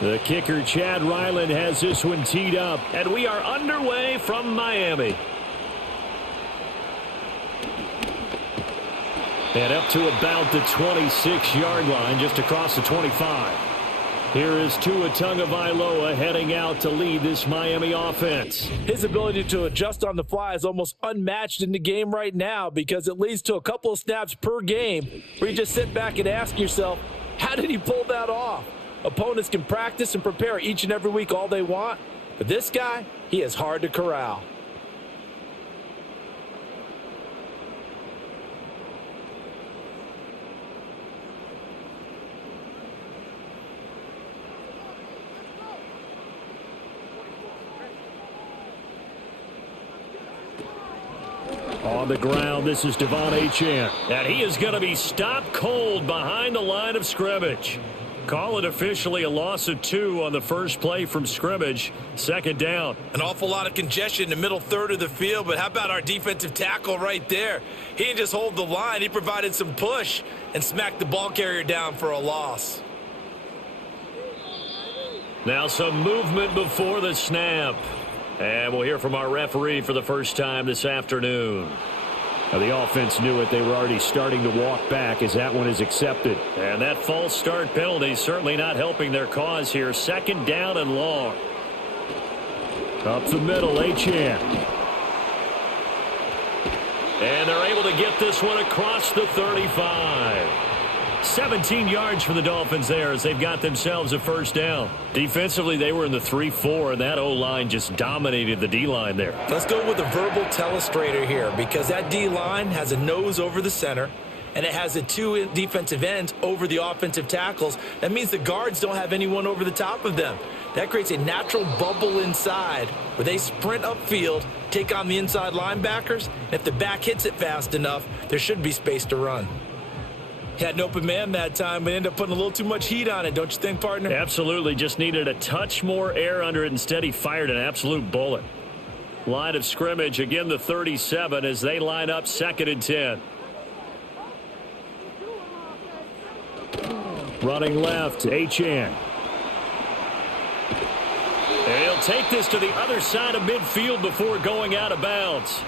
The kicker, Chad Ryland, has this one teed up. And we are underway from Miami. And up to about the 26-yard line, just across the 25. Here is Tua Tagovailoa heading out to lead this Miami offense. His ability to adjust on the fly is almost unmatched in the game right now because it leads to a couple of snaps per game where you just sit back and ask yourself, how did he pull that off? Opponents can practice and prepare each and every week all they want, but this guy, he is hard to corral. On the ground, this is Devon Achane. And he is going to be stopped cold behind the line of scrimmage. Call it officially a loss of 2 on the first play from scrimmage. Second down. An awful lot of congestion in the middle third of the field, but how about our defensive tackle right there? He didn't just hold the line. He provided some push and smacked the ball carrier down for a loss. Now some movement before the snap. And we'll hear from our referee for the first time this afternoon. Now, the offense knew it. They were already starting to walk back as that one is accepted. And that false start penalty certainly not helping their cause here. Second down and long. Up the middle, Achane. And they're able to get this one across the 35. 17 yards for the Dolphins there as they've got themselves a first down. Defensively, they were in the 3-4, and that O-line just dominated the D-line there. Let's go with a verbal telestrator here because that D-line has a nose over the center, and it has the 2 defensive ends over the offensive tackles. That means the guards don't have anyone over the top of them. That creates a natural bubble inside where they sprint upfield, take on the inside linebackers, and if the back hits it fast enough, there should be space to run. Had an open man that time, but ended up putting a little too much heat on it, don't you think, partner? Absolutely. Just needed a touch more air under it. Instead, he fired an absolute bullet. Line of scrimmage, again, the 37 as they line up second and 10. Running left, Achane. And he'll take this to the other side of midfield before going out of bounds.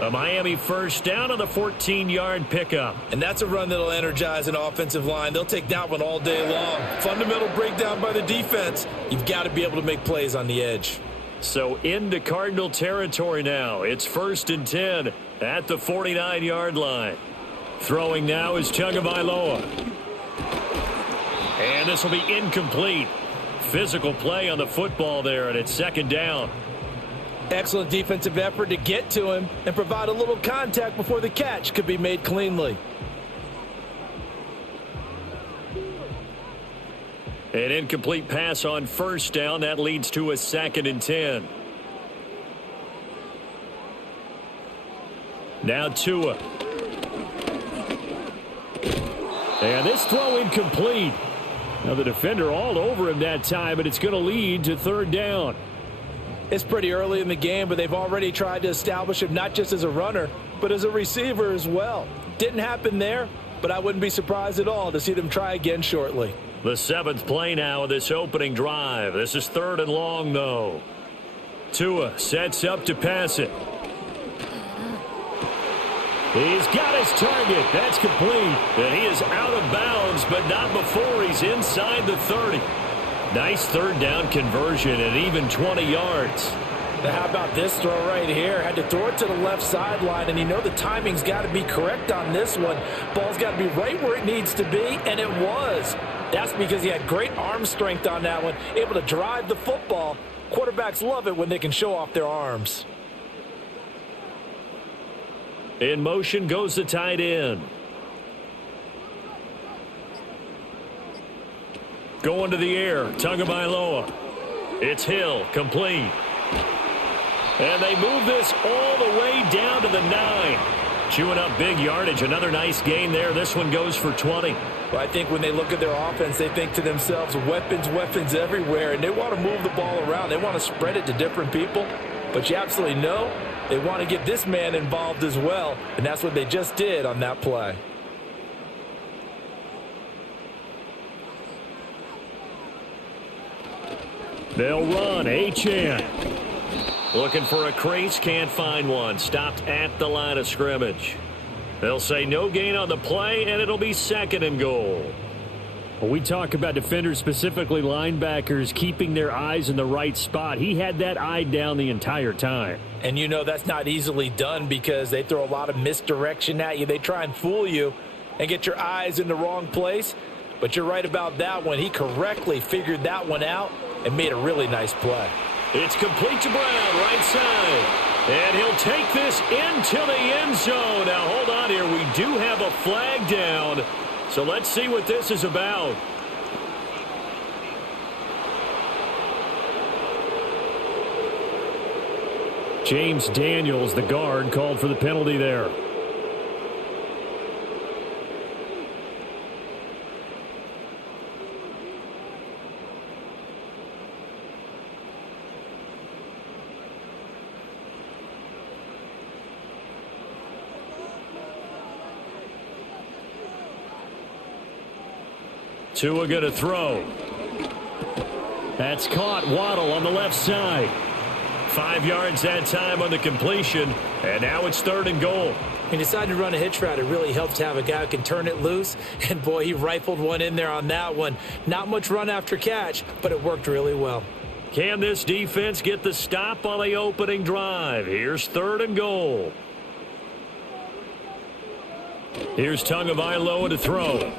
A Miami first down on the 14-yard pickup. And that's a run that'll energize an offensive line. They'll take that one all day long. Fundamental breakdown by the defense. You've got to be able to make plays on the edge. So into Cardinal territory now. It's first and 10 at the 49-yard line. Throwing now is Tagovailoa. And this will be incomplete. Physical play on the football there, and it's second down. Excellent defensive effort to get to him and provide a little contact before the catch could be made cleanly. An incomplete pass on first down. That leads to a second and 10. Now Tua. And this throw incomplete. Now the defender all over him that time, but it's going to lead to third down. It's pretty early in the game, but they've already tried to establish him not just as a runner, but as a receiver as well. Didn't happen there, but I wouldn't be surprised at all to see them try again shortly. The 7th play now of this opening drive. This is third and long, though. Tua sets up to pass it. He's got his target. That's complete. And he is out of bounds, but not before he's inside the 30. Nice third down conversion at even 20 yards. Now how about this throw right here? Had to throw it to the left sideline, and you know the timing's got to be correct on this one. Ball's got to be right where it needs to be, and it was. That's because he had great arm strength on that one, able to drive the football. Quarterbacks love it when they can show off their arms. In motion goes the tight end. Going to the air, Tagovailoa. It's Hill, complete. And they move this all the way down to the 9. Chewing up big yardage, another nice gain there. This one goes for 20. Well, I think when they look at their offense, they think to themselves, weapons, weapons everywhere, and they want to move the ball around. They want to spread it to different people, but you absolutely know they want to get this man involved as well, and that's what they just did on that play. They'll run. Achane. Looking for a crease, can't find one. Stopped at the line of scrimmage. They'll say no gain on the play, and it'll be 2nd and goal. When we talk about defenders, specifically linebackers, keeping their eyes in the right spot, he had that eye down the entire time. And you know that's not easily done because they throw a lot of misdirection at you. They try and fool you and get your eyes in the wrong place. But you're right about that one. He correctly figured that one out and made a really nice play. It's complete to Brown, right side. And he'll take this into the end zone. Now, hold on here. We do have a flag down. So let's see what this is about. James Daniels, the guard, called for the penalty there. Tua going to throw. That's caught. Waddle on the left side. 5 yards that time on the completion, and now it's 3rd and goal. He decided to run a hitch route. It really helps to have a guy who can turn it loose, and boy, he rifled one in there on that one. Not much run after catch, but it worked really well. Can this defense get the stop on the opening drive? Here's 3rd and goal. Here's Tagovailoa to throw.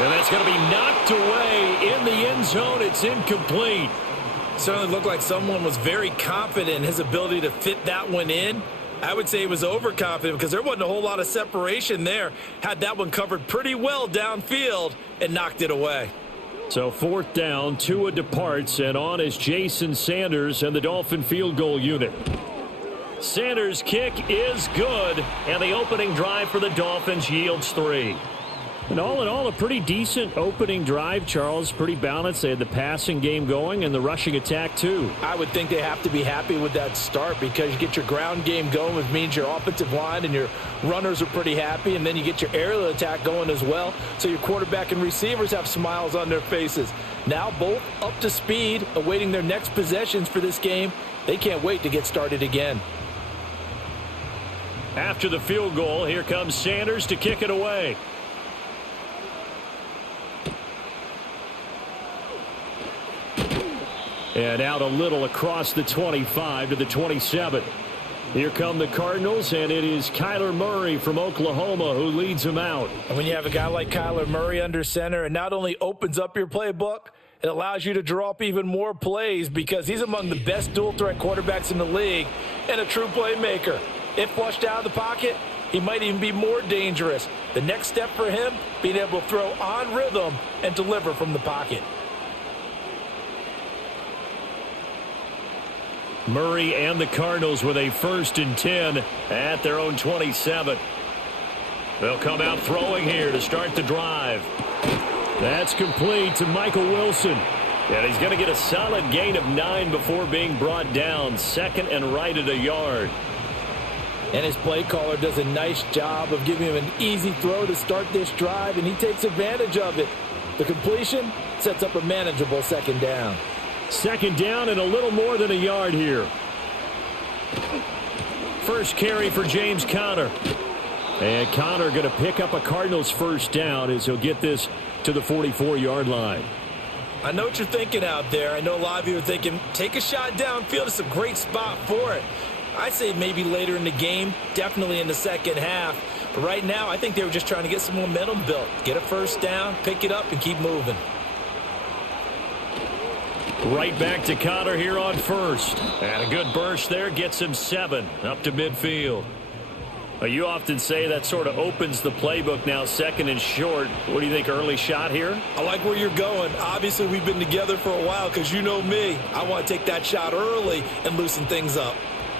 And that's going to be knocked away in the end zone. It's incomplete. Certainly looked like someone was very confident in his ability to fit that one in. I would say he was overconfident because there wasn't a whole lot of separation there. Had that one covered pretty well downfield and knocked it away. So 4th down, Tua departs, and on is Jason Sanders and the Dolphin field goal unit. Sanders' kick is good, and the opening drive for the Dolphins yields 3. And all in all, a pretty decent opening drive, Charles. Pretty balanced. They had the passing game going and the rushing attack, too. I would think they have to be happy with that start because you get your ground game going, which means your offensive line and your runners are pretty happy, and then you get your aerial attack going as well, so your quarterback and receivers have smiles on their faces. Now both up to speed, awaiting their next possessions for this game. They can't wait to get started again. After the field goal, here comes Sanders to kick it away. And out a little across the 25 to the 27. Here come the Cardinals, and it is Kyler Murray from Oklahoma who leads them out. And when you have a guy like Kyler Murray under center, it not only opens up your playbook, it allows you to draw up even more plays because he's among the best dual-threat quarterbacks in the league and a true playmaker. If flushed out of the pocket, he might even be more dangerous. The next step for him, being able to throw on rhythm and deliver from the pocket. Murray and the Cardinals with a 1st and 10 at their own 27. They'll come out throwing here to start the drive. That's complete to Michael Wilson. And he's going to get a solid gain of 9 before being brought down. 2nd and right at a yard. And his play caller does a nice job of giving him an easy throw to start this drive, and he takes advantage of it. The completion sets up a manageable 2nd down. 2nd down and a little more than a yard here. First carry for James Conner. And Conner going to pick up a Cardinals 1st down as he'll get this to the 44-yard line. I know what you're thinking out there. I know a lot of you are thinking, take a shot downfield. It's a great spot for it. I say maybe later in the game, definitely in the 2nd half. But right now, I think they were just trying to get some momentum built. Get a 1st down, pick it up, and keep moving. Right back to Conner here on 1st. And a good burst there gets him 7 up to midfield. You often say that sort of opens the playbook now, 2nd and short. What do you think, early shot here? I like where you're going. Obviously, we've been together for a while because you know me. I want to take that shot early and loosen things up.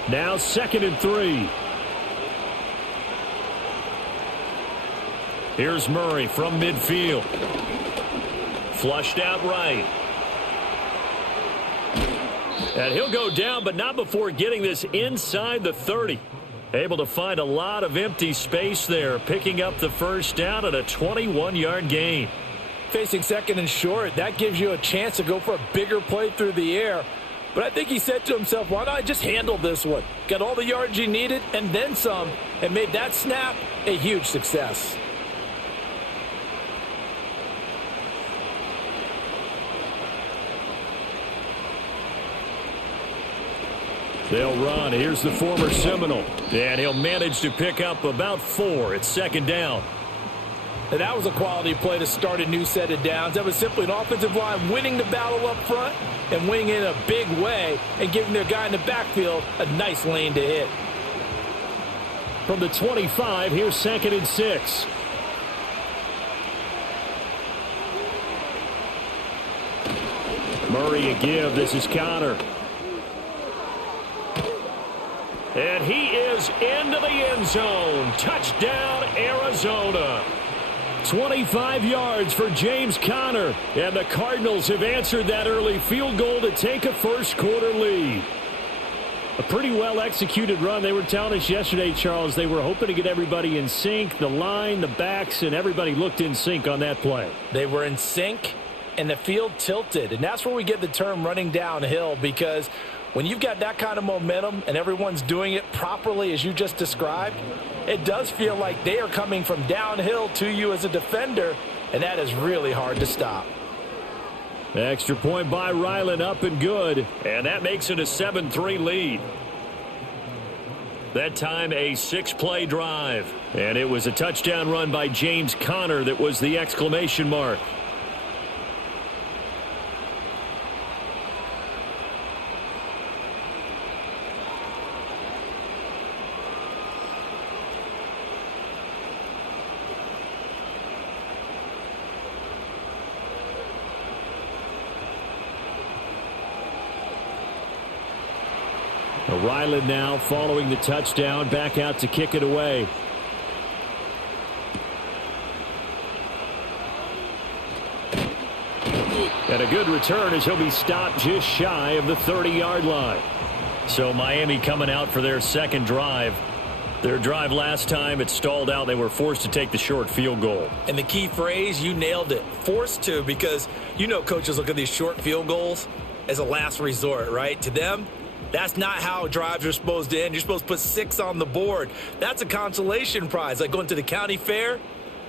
Now 2nd and 3. Here's Murray from midfield. Flushed out right. And he'll go down, but not before getting this inside the 30. Able to find a lot of empty space there, picking up the 1st down at a 21-yard gain. Facing second and short, that gives you a chance to go for a bigger play through the air. But I think he said to himself, why not I just handle this one? Got all the yards you needed and then some, and made that snap a huge success. They'll run. Here's the former Seminole. And he'll manage to pick up about 4. It's second down. And that was a quality play to start a new set of downs. That was simply an offensive line winning the battle up front and winning in a big way and giving their guy in the backfield a nice lane to hit. From the 25, here's second and 6. Murray a give. This is Connor. And he is into the end zone. Touchdown, Arizona. 25 yards for James Conner. And the Cardinals have answered that early field goal to take a first-quarter lead. A pretty well-executed run. They were telling us yesterday, Charles, they were hoping to get everybody in sync. The line, the backs, and everybody looked in sync on that play. They were in sync, and the field tilted. And that's where we get the term running downhill, because when you've got that kind of momentum and everyone's doing it properly as you just described, it does feel like they are coming from downhill to you as a defender, and that is really hard to stop. Extra point by Ryland, up and good. And that makes it a 7-3 lead. That time a 6-play drive. And it was a touchdown run by James Conner that was the exclamation mark. Ryland now following the touchdown, back out to kick it away. And a good return as he'll be stopped just shy of the 30-yard line. So Miami coming out for their second drive. Their drive last time, it stalled out. They were forced to take the short field goal. And the key phrase, you nailed it, forced to, because you know coaches look at these short field goals as a last resort, right? To them, that's not how drives are supposed to end. You're supposed to put 6 on the board. That's a consolation prize. Like going to the county fair,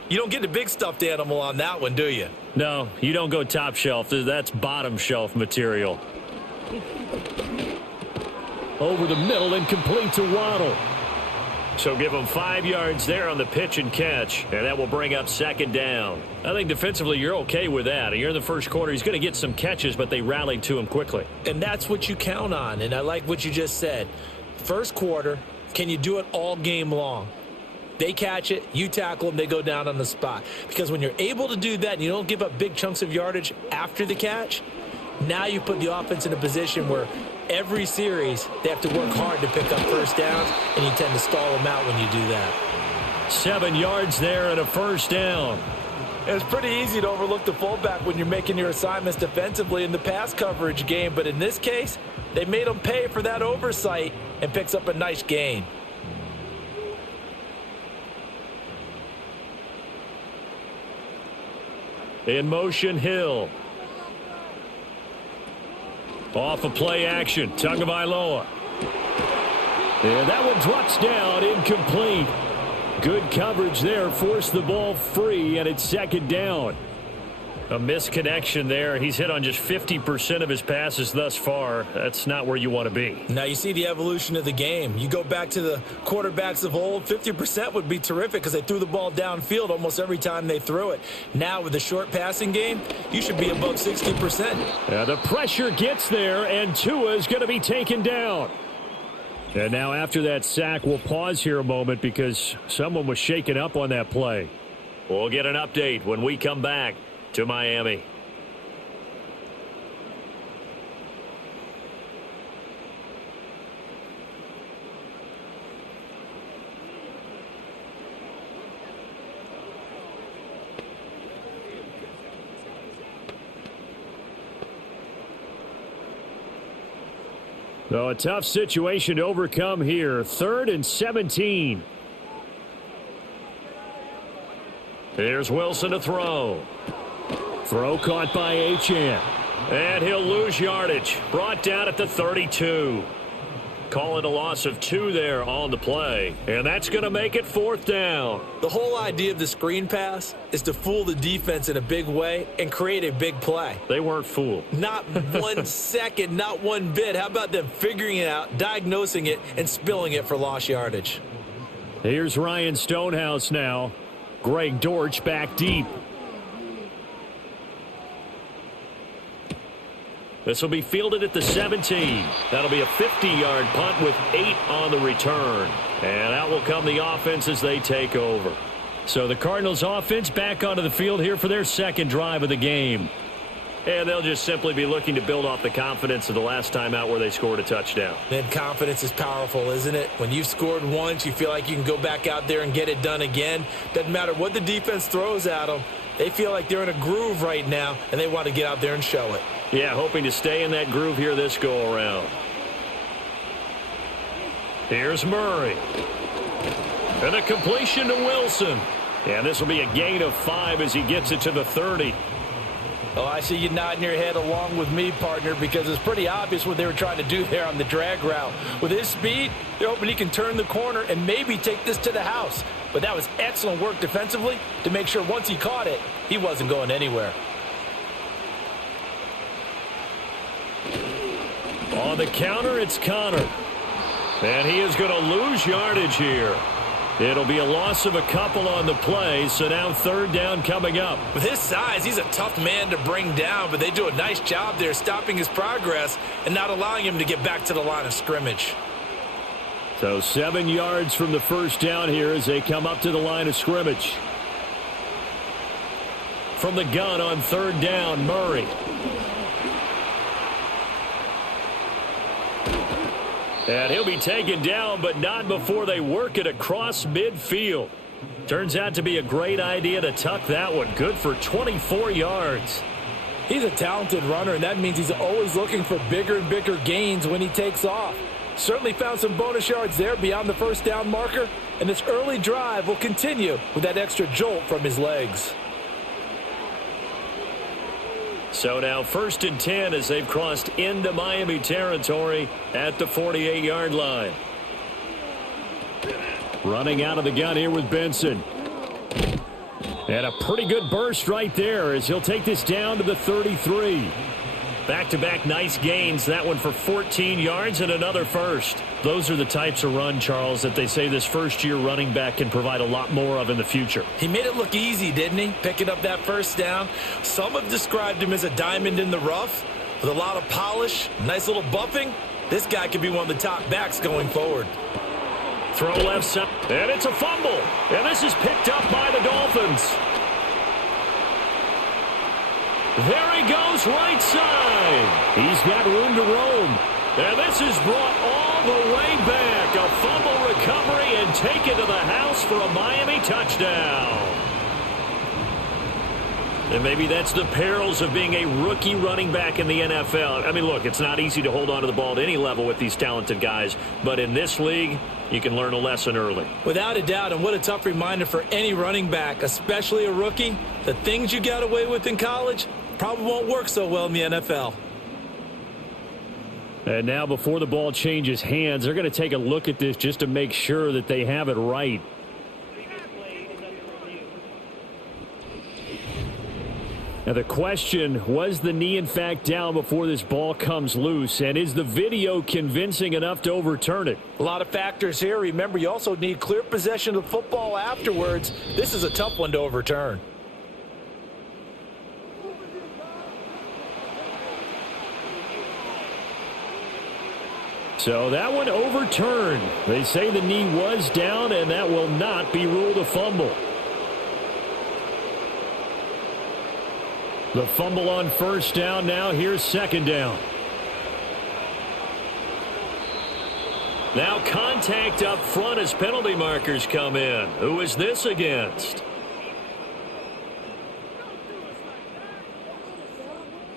you don't get the big stuffed animal on that one, do you? No, you don't go top shelf. That's bottom shelf material. Over the middle and complete to Waddle. So give him 5 yards there on the pitch and catch, and that will bring up second down. I think defensively you're okay with that. You're in the first quarter. He's going to get some catches, but they rallied to him quickly. And that's what you count on, and I like what you just said. First quarter, can you do it all game long? They catch it, you tackle them, they go down on the spot. Because when you're able to do that and you don't give up big chunks of yardage after the catch, now you put the offense in a position where every series they have to work hard to pick up first downs, and you tend to stall them out when you do that. 7 yards there and a first down. It's pretty easy to overlook the fullback when you're making your assignments defensively in the pass coverage game, but in this case, they made them pay for that oversight and picks up a nice gain. In motion, Hill. Off of play action, Tagovailoa. And that one drops down, incomplete. Good coverage there, forced the ball free, and it's second down. A misconnection there. He's hit on just 50% of his passes thus far. That's not where you want to be. Now you see the evolution of the game. You go back to the quarterbacks of old, 50% would be terrific because they threw the ball downfield almost every time they threw it. Now with the short passing game, you should be above 60%. The pressure gets there, and Tua is going to be taken down. And now after that sack, we'll pause here a moment because someone was shaken up on that play. We'll get an update when we come back to Miami. So a tough situation to overcome here. 3rd and 17. Here's Wilson to throw. Throw caught by Achane. And he'll lose yardage. Brought down at the 32. Call it a loss of 2 there on the play. And that's going to make it 4th down. The whole idea of the screen pass is to fool the defense in a big way and create a big play. They weren't fooled. Not 1 second, not one bit. How about them figuring it out, diagnosing it, and spilling it for lost yardage? Here's Ryan Stonehouse now. Greg Dortch back deep. This will be fielded at the 17. That'll be a 50-yard punt with 8 on the return. And out will come the offense as they take over. So the Cardinals offense back onto the field here for their second drive of the game. And they'll just simply be looking to build off the confidence of the last time out where they scored a touchdown. And confidence is powerful, isn't it? When you've scored once, you feel like you can go back out there and get it done again. Doesn't matter what the defense throws at them. They feel like they're in a groove right now, and they want to get out there and show it. Yeah, hoping to stay in that groove here this go-around. Here's Murray. And a completion to Wilson. And this will be a gain of 5 as he gets it to the 30. Oh, I see you nodding your head along with me, partner, because it's pretty obvious what they were trying to do there on the drag route. With his speed, they're hoping he can turn the corner and maybe take this to the house. But that was excellent work defensively to make sure once he caught it, he wasn't going anywhere. On the counter, it's Connor. And he is going to lose yardage here. It'll be a loss of a couple on the play, so now 3rd down coming up. With his size, he's a tough man to bring down, but they do a nice job there stopping his progress and not allowing him to get back to the line of scrimmage. So 7 yards from the first down here as they come up to the line of scrimmage. From the gun on 3rd down, Murray. And he'll be taken down, but not before they work it across midfield. Turns out to be a great idea to tuck that one. Good for 24 yards. He's a talented runner, and that means he's always looking for bigger and bigger gains when he takes off. Certainly found some bonus yards there beyond the first down marker, and this early drive will continue with that extra jolt from his legs. So now 1st and 10 as they've crossed into Miami territory at the 48-yard line. Running out of the gun here with Benson. And a pretty good burst right there as he'll take this down to the 33. Back-to-back nice gains. That one for 14 yards and another first. Those are the types of run, Charles, that they say this first-year running back can provide a lot more of in the future. He made it look easy, didn't he? Picking up that first down. Some have described him as a diamond in the rough with a lot of polish, nice little buffing. This guy could be one of the top backs going forward. Throw left side, and it's a fumble. And this is picked up by the Dolphins. There he goes, right side. He's got room to roam. And this is brought all the way back. A fumble recovery and taken to the house for a Miami touchdown. And maybe that's the perils of being a rookie running back in the NFL. I mean, look, it's not easy to hold on to the ball at any level with these talented guys. But in this league, you can learn a lesson early. Without a doubt, and what a tough reminder for any running back, especially a rookie. The things you got away with in college probably won't work so well in the NFL. And now before the ball changes hands, they're going to take a look at this just to make sure that they have it right. Now the question, was the knee in fact down before this ball comes loose? And is the video convincing enough to overturn it? A lot of factors here. Remember, you also need clear possession of the football afterwards. This is a tough one to overturn. So that one overturned. They say the knee was down, and that will not be ruled a fumble. The fumble on first down now. Here's 2nd down. Now contact up front as penalty markers come in. Who is this against?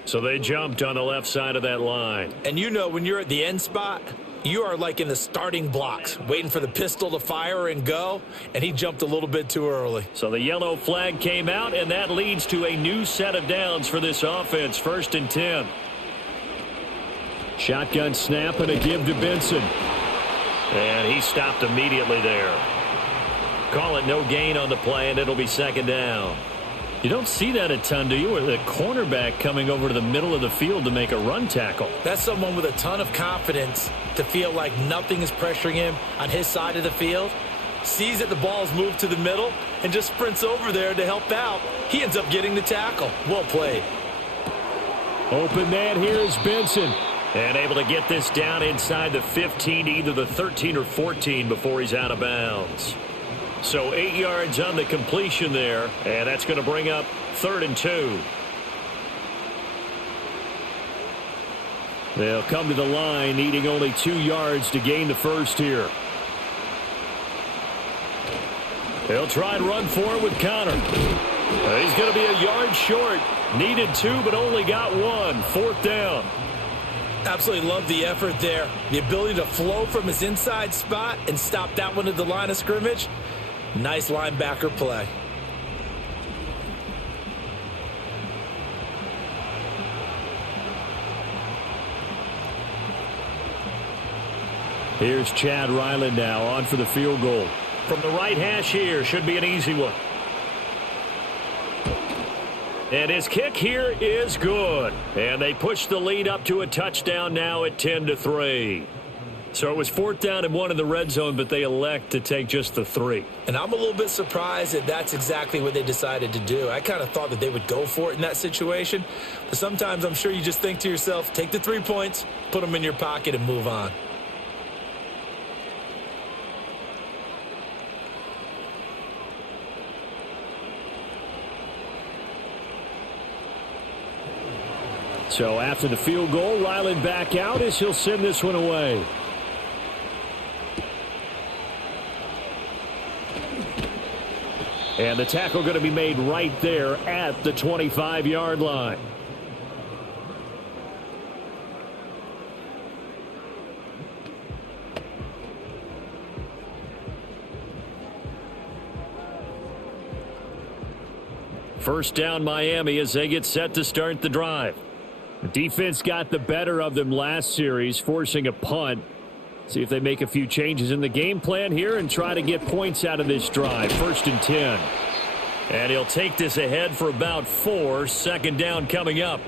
So they jumped on the left side of that line. And you know when you're at the end spot, You are like in the starting blocks, waiting for the pistol to fire and go, and he jumped a little bit too early. So the yellow flag came out, and that leads to a new set of downs for this offense. 1st and 10. Shotgun snap and a give to Benson. And he stopped immediately there. Call it no gain on the play, and it'll be 2nd down. You don't see that a ton, do you? With a cornerback coming over to the middle of the field to make a run tackle. That's someone with a ton of confidence to feel like nothing is pressuring him on his side of the field. Sees that the ball's moved to the middle and just sprints over there to help out. He ends up getting the tackle. Well played. Open man here is Benson. And able to get this down inside the 15, either the 13 or 14 before he's out of bounds. So 8 yards on the completion there, and that's going to bring up 3rd and 2. They'll come to the line needing only 2 yards to gain the first here. They'll try and run for it with Connor. He's going to be a yard short. Needed 2, but only got 1. 4th down. Absolutely love the effort there. The ability to flow from his inside spot and stop that one at the line of scrimmage. Nice linebacker play. Here's Chad Ryland now on for the field goal. From the right hash here, should be an easy one. And his kick here is good. And they push the lead up to a touchdown now at 10-3. So it was 4th down and 1 in the red zone, but they elect to take just the 3. And I'm a little bit surprised that that's exactly what they decided to do. I kind of thought that they would go for it in that situation. But sometimes I'm sure you just think to yourself, take the 3 points, put them in your pocket, and move on. So after the field goal, Ryland back out as he'll send this one away. And the tackle going to be made right there at the 25-yard line. First down Miami as they get set to start the drive. The defense got the better of them last series, forcing a punt. See if they make a few changes in the game plan here and try to get points out of this drive. 1st and 10. And he'll take this ahead for about 4. 2nd down coming up.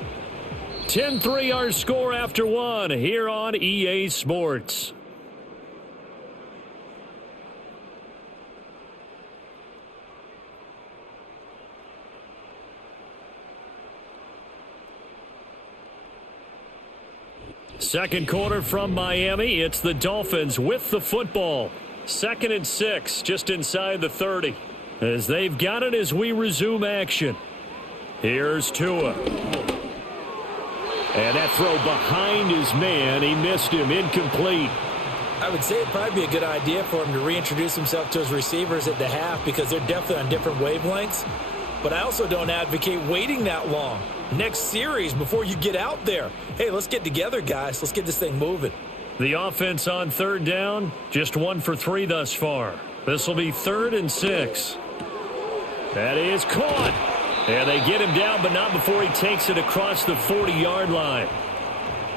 10-3 our score after 1 here on EA Sports. Second quarter from Miami. It's the Dolphins with the football. 2nd and 6, just inside the 30. As they've got it as we resume action. Here's Tua. And that throw behind his man. He missed him. Incomplete. I would say it'd probably be a good idea for him to reintroduce himself to his receivers at the half because they're definitely on different wavelengths. But I also don't advocate waiting that long. Next series before you get out there. Hey, let's get together, guys. Let's get this thing moving. The offense on 3rd down, just 1 for 3 thus far. This will be 3rd and 6. That is caught. And they get him down, but not before he takes it across the 40-yard line.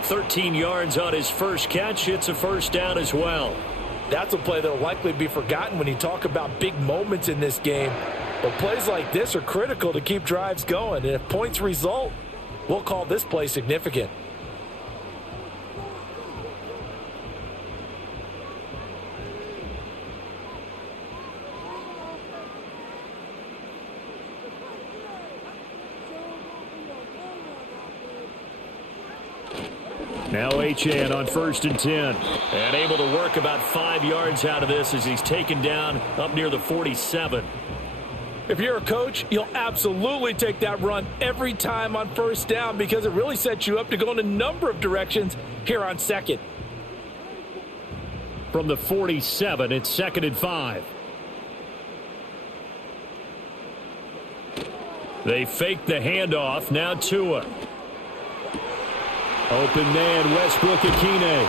13 yards on his first catch. It's a 1st down as well. That's a play that will likely be forgotten when you talk about big moments in this game. But plays like this are critical to keep drives going. And if points result, we'll call this play significant. Now Achane on 1st and 10. And able to work about 5 yards out of this as he's taken down up near the 47. If you're a coach, you'll absolutely take that run every time on 1st down because it really sets you up to go in a number of directions here on 2nd. From the 47, it's 2nd and 5. They fake the handoff. Now Tua. Open man, Westbrook-Ikhine.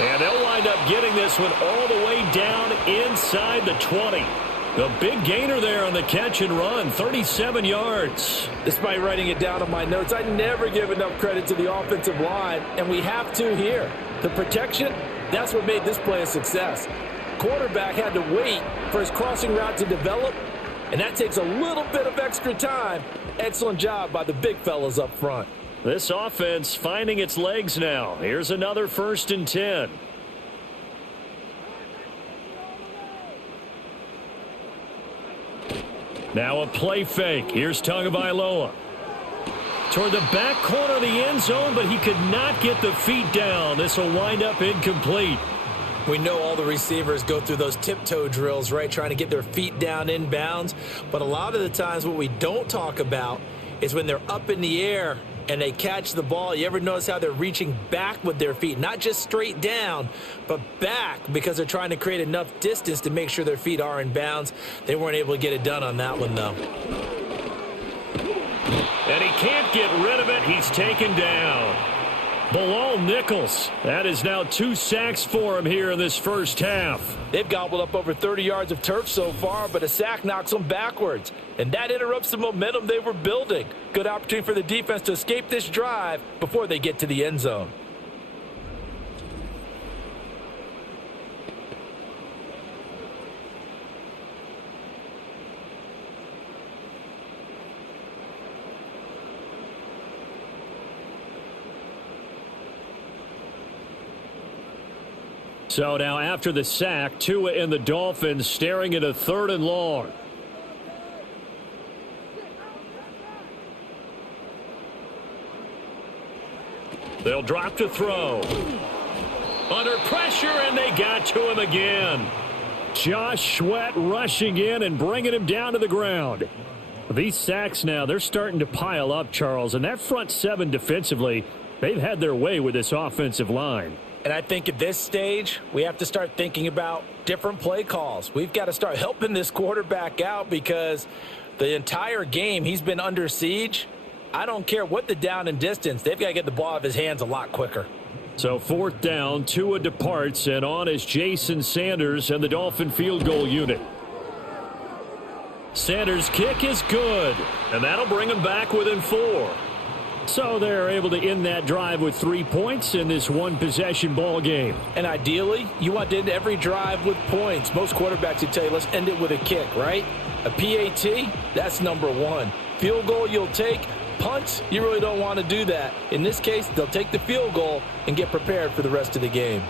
And they'll wind up getting this one all the way down inside the 20. The big gainer there on the catch and run, 37 yards. Despite writing it down on my notes, I never give enough credit to the offensive line, and we have to here. The protection, that's what made this play a success. Quarterback had to wait for his crossing route to develop, and that takes a little bit of extra time. Excellent job by the big fellas up front. This offense finding its legs now. Here's another 1st and 10. Now a play fake. Here's Tagovailoa. Toward the back corner of the end zone, but he could not get the feet down. This will wind up incomplete. We know all the receivers go through those tiptoe drills, right, trying to get their feet down inbounds. But a lot of the times what we don't talk about is when they're up in the air and they catch the ball. You ever notice how they're reaching back with their feet? Not just straight down, but back, because they're trying to create enough distance to make sure their feet are in bounds. They weren't able to get it done on that one, though. And he can't get rid of it. He's taken down. Bilal Nichols. That is now 2 sacks for him here in this first half. They've gobbled up over 30 yards of turf so far, but a sack knocks them backwards. And that interrupts the momentum they were building. Good opportunity for the defense to escape this drive before they get to the end zone. So now after the sack, Tua and the Dolphins staring at a 3rd and long. They'll drop to throw. Under pressure, and they got to him again. Josh Sweat rushing in and bringing him down to the ground. These sacks now, they're starting to pile up, Charles. And that front 7 defensively, they've had their way with this offensive line. And I think at this stage, we have to start thinking about different play calls. We've got to start helping this quarterback out because the entire game he's been under siege. I don't care what the down and distance. They've got to get the ball out of his hands a lot quicker. So 4th down, Tua departs, and on is Jason Sanders and the Dolphin field goal unit. Sanders' kick is good, and that'll bring him back within 4. So they're able to end that drive with 3 points in this one-possession ball game. And ideally, you want to end every drive with points. Most quarterbacks would tell you, let's end it with a kick, right? A PAT, that's number 1. Field goal you'll take. Punts, you really don't want to do that. In this case, they'll take the field goal and get prepared for the rest of the game.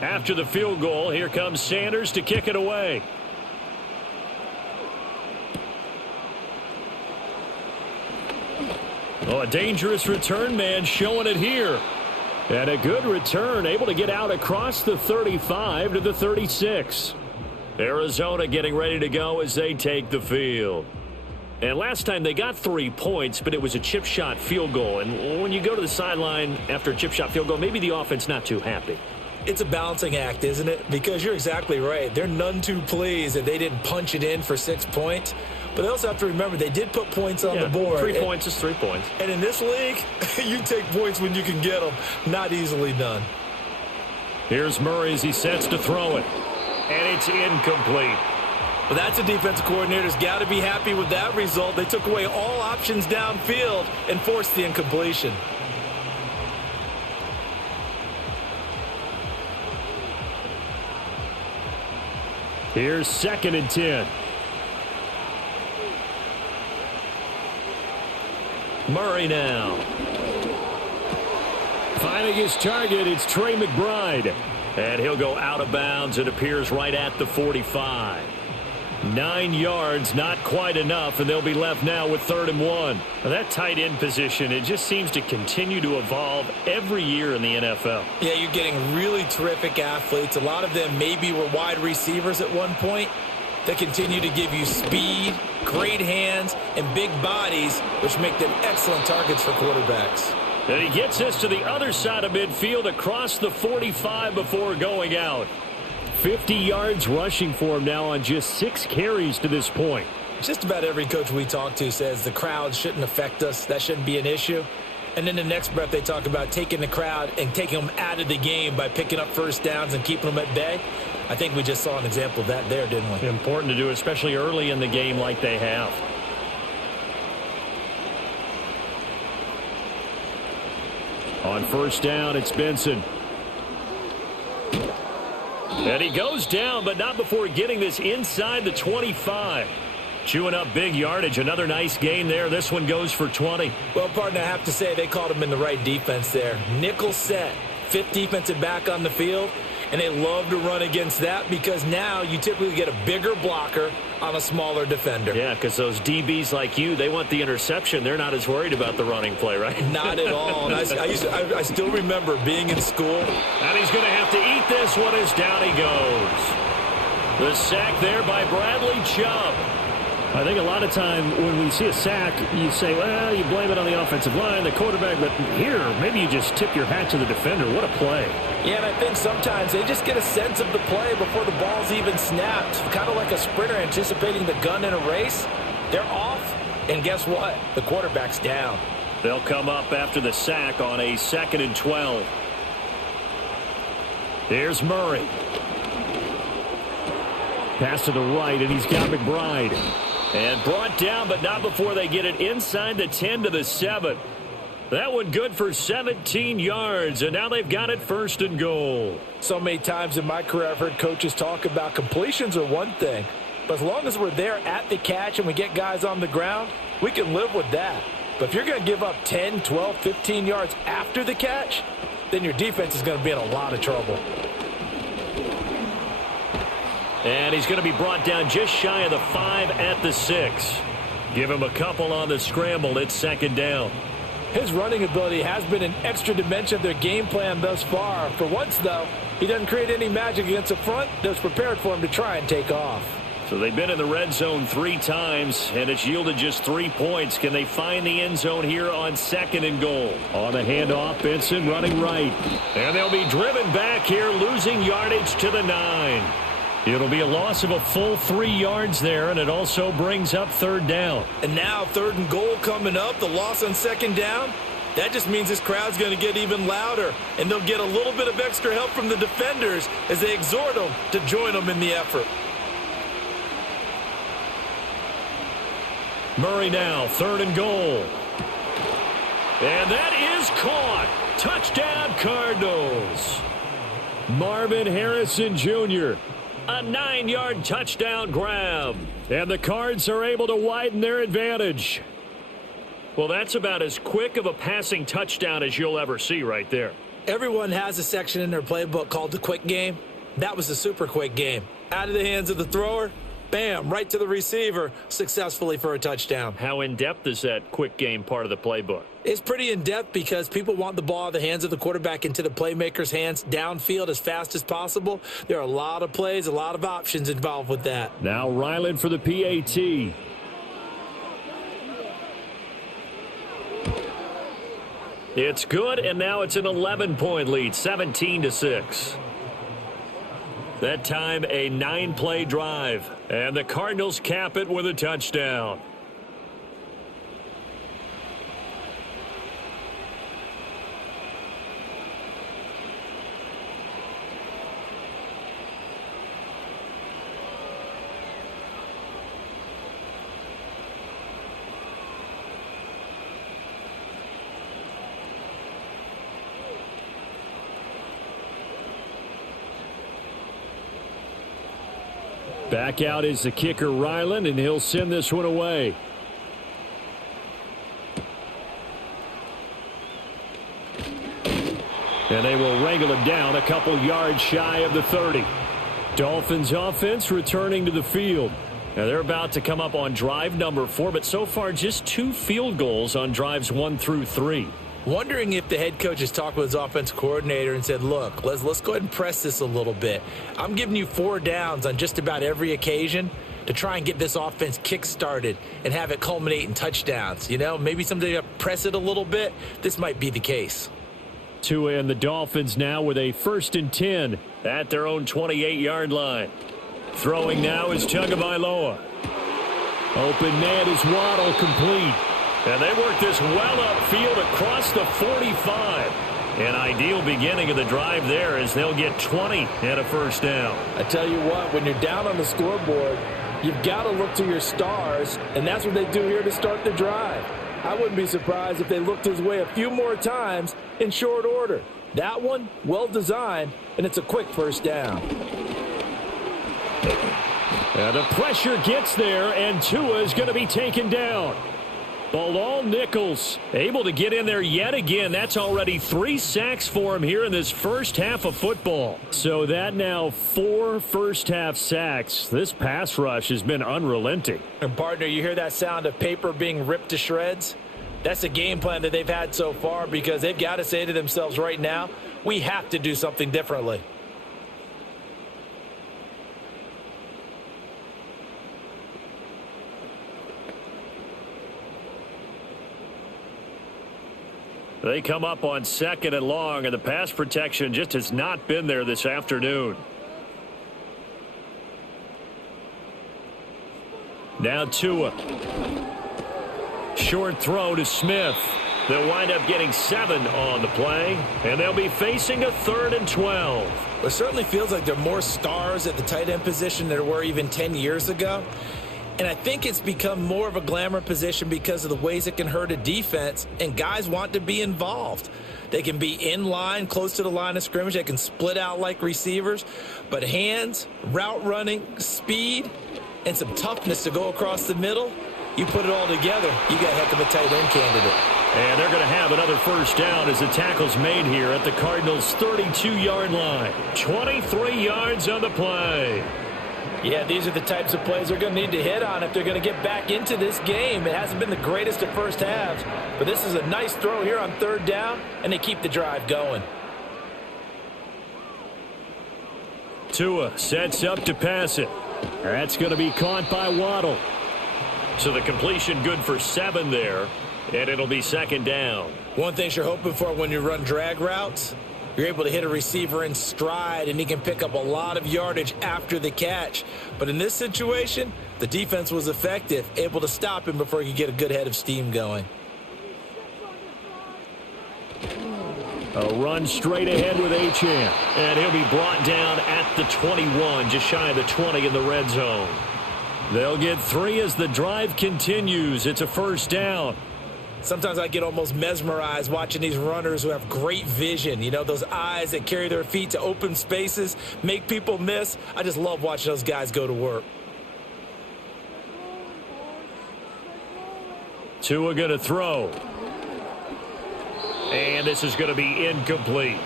After the field goal, here comes Sanders to kick it away. Oh, a dangerous return man showing it here. And a good return, able to get out across the 35 to the 36. Arizona getting ready to go as they take the field. And last time they got 3 points, but it was a chip shot field goal. And when you go to the sideline after a chip shot field goal, maybe the offense not too happy. It's a balancing act, isn't it? Because you're exactly right. They're none too pleased that they didn't punch it in for 6 points. But they also have to remember they did put points on the board. 3 points is 3 points. And in this league, you take points when you can get them. Not easily done. Here's Murray as he sets to throw it. And it's incomplete. Well, that's a defensive coordinator's got to be happy with that result. They took away all options downfield and forced the incompletion. Here's 2nd and 10. Murray now. Finding his target, it's Trey McBride. And he'll go out of bounds. It appears right at the 45. 9 yards, not quite enough, and they'll be left now with 3rd and 1. Now, that tight end position, it just seems to continue to evolve every year in the NFL. Yeah, you're getting really terrific athletes. A lot of them maybe were wide receivers at one point. They continue to give you speed, great hands, and big bodies, which make them excellent targets for quarterbacks. And he gets this to the other side of midfield across the 45 before going out. 50 yards rushing for him now on just 6 carries to this point. Just about every coach we talk to says the crowd shouldn't affect us. That shouldn't be an issue. And then the next breath they talk about taking the crowd and taking them out of the game by picking up first downs and keeping them at bay. I think we just saw an example of that there, didn't we? Important to do, especially early in the game like they have. On first down, it's Benson. And he goes down, but not before getting this inside the 25. Chewing up big yardage. Another nice gain there. This one goes for 20. Well, partner, I have to say they called him in the right defense there. Nickel set, 5th defensive back on the field, and they love to run against that because now you typically get a bigger blocker on a smaller defender. Yeah, because those DBs like you, they want the interception. They're not as worried about the running play, right? Not at all. And I still remember being in school. And he's going to have to eat this one as down he goes. The sack there by Bradley Chubb. I think a lot of time when we see a sack, you say, well, you blame it on the offensive line, the quarterback, but here, maybe you just tip your hat to the defender. What a play. Yeah, and I think sometimes they just get a sense of the play before the ball's even snapped. Kind of like a sprinter anticipating the gun in a race. They're off, and guess what? The quarterback's down. They'll come up after the sack on a 2nd and 12. Here's Murray. Pass to the right, and he's got McBride. And brought down, but not before they get it inside the 10 to the 7. That one good for 17 yards, and now they've got it 1st and goal. So many times in my career I've heard coaches talk about completions are one thing, but as long as we're there at the catch and we get guys on the ground, we can live with that. But if you're going to give up 10, 12, 15 yards after the catch, then your defense is going to be in a lot of trouble. And he's going to be brought down just shy of the 5 at the 6. Give him a couple on the scramble. It's 2nd down. His running ability has been an extra dimension of their game plan thus far. For once, though, he doesn't create any magic against the front that's prepared for him to try and take off. So they've been in the red zone 3 times, and it's yielded just 3 points. Can they find the end zone here on 2nd and goal? On the handoff, Benson running right. And they'll be driven back here, losing yardage to the 9. It'll be a loss of a full 3 yards there, and it also brings up 3rd down. And now 3rd and goal coming up, the loss on 2nd down. That just means this crowd's going to get even louder, and they'll get a little bit of extra help from the defenders as they exhort them to join them in the effort. Murray now, 3rd and goal. And that is caught. Touchdown, Cardinals. Marvin Harrison Jr., a 9-yard touchdown grab. And the Cards are able to widen their advantage. Well, that's about as quick of a passing touchdown as you'll ever see right there. Everyone has a section in their playbook called the quick game. That was the super quick game. Out of the hands of the thrower, bam, right to the receiver, successfully for a touchdown. How in-depth is that quick game part of the playbook? It's pretty in-depth because people want the ball out of the hands of the quarterback into the playmaker's hands downfield as fast as possible. There are a lot of plays, a lot of options involved with that. Now Ryland for the PAT. It's good, and now it's an 11-point lead, 17-6. That time a 9-play drive, and the Cardinals cap it with a touchdown. Back out is the kicker, Ryland, and he'll send this one away. And they will wrangle him down a couple yards shy of the 30. Dolphins offense returning to the field. Now they're about to come up on drive number 4, but so far just 2 field goals on drives 1 through 3. Wondering if the head coach has talked with his offensive coordinator and said, look, let's go ahead and press this a little bit. I'm giving you 4 downs on just about every occasion to try and get this offense kick-started and have it culminate in touchdowns. You know, maybe someday you press it a little bit. This might be the case. Tua and the Dolphins now with a 1st and 10 at their own 28-yard line. Throwing now is Tagovailoa. Open man is Waddle, complete. And they work this well upfield across the 45. An ideal beginning of the drive there as they'll get 20 and a 1st down. I tell you what, when you're down on the scoreboard, you've got to look to your stars, and that's what they do here to start the drive. I wouldn't be surprised if they looked his way a few more times in short order. That one, well designed, and it's a quick 1st down. And the pressure gets there, and Tua is going to be taken down. Bilal Nichols able to get in there yet again. That's already 3 sacks for him here in this first half of football. So that now 4 first-half sacks. This pass rush has been unrelenting. And, partner, you hear that sound of paper being ripped to shreds? That's the game plan that they've had so far because they've got to say to themselves right now, we have to do something differently. They come up on 2nd and long, and the pass protection just has not been there this afternoon. Now Tua. Short throw to Smith. They'll wind up getting 7 on the play, and they'll be facing a 3rd and 12. It certainly feels like there are more stars at the tight end position than there were even 10 years ago. And I think it's become more of a glamour position because of the ways it can hurt a defense, and guys want to be involved. They can be in line, close to the line of scrimmage. They can split out like receivers. But hands, route running, speed, and some toughness to go across the middle, you put it all together, you got a heck of a tight end candidate. And they're going to have another 1st down as the tackle's made here at the Cardinals' 32-yard line. 23 yards on the play. Yeah, these are the types of plays they're going to need to hit on if they're going to get back into this game. It hasn't been the greatest of first halves, but this is a nice throw here on 3rd down, and they keep the drive going. Tua sets up to pass it. That's going to be caught by Waddle. So the completion good for 7 there, and it'll be 2nd down. One thing you're hoping for when you run drag routes, you're able to hit a receiver in stride, and he can pick up a lot of yardage after the catch. But in this situation, the defense was effective, able to stop him before he could get a good head of steam going. A run straight ahead with Achane, and he'll be brought down at the 21, just shy of the 20 in the red zone. They'll get 3 as the drive continues. It's a 1st down. Sometimes I get almost mesmerized watching these runners who have great vision. You know, those eyes that carry their feet to open spaces, make people miss. I just love watching those guys go to work. Tua going to throw. And this is going to be incomplete.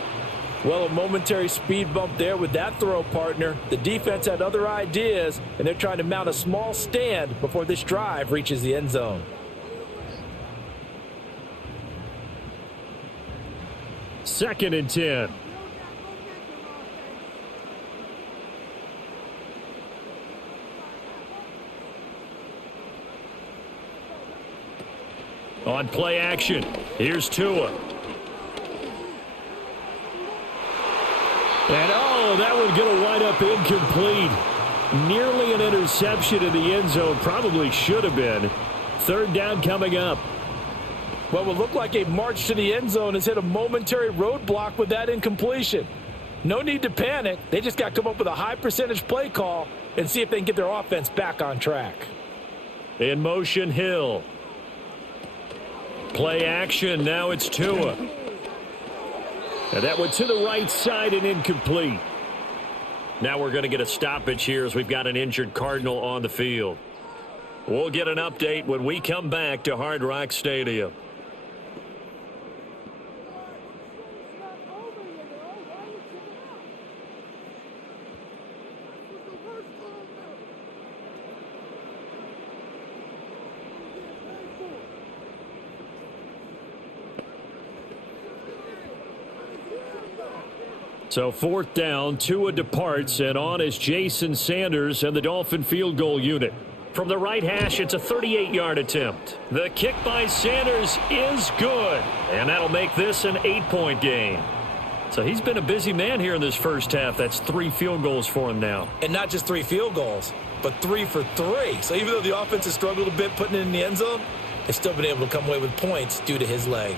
Well, a momentary speed bump there with that throw, partner. The defense had other ideas, and they're trying to mount a small stand before this drive reaches the end zone. Second and 10. On play action, here's Tua. And that one's going to wind up incomplete. Nearly an interception in the end zone. Probably should have been. 3rd down coming up. What would look like a march to the end zone has hit a momentary roadblock with that incompletion. No need to panic. They just got to come up with a high percentage play call and see if they can get their offense back on track. In motion, Hill. Play action. Now it's Tua. And that one to the right side and incomplete. Now we're going to get a stoppage here as we've got an injured Cardinal on the field. We'll get an update when we come back to Hard Rock Stadium. So 4th down, Tua departs, and on is Jason Sanders and the Dolphin field goal unit. From the right hash, it's a 38-yard attempt. The kick by Sanders is good. And that'll make this an 8-point game. So he's been a busy man here in this first half. That's 3 field goals for him now. And not just 3 field goals, but 3 for 3. So even though the offense has struggled a bit putting it in the end zone, they've still been able to come away with points due to his leg.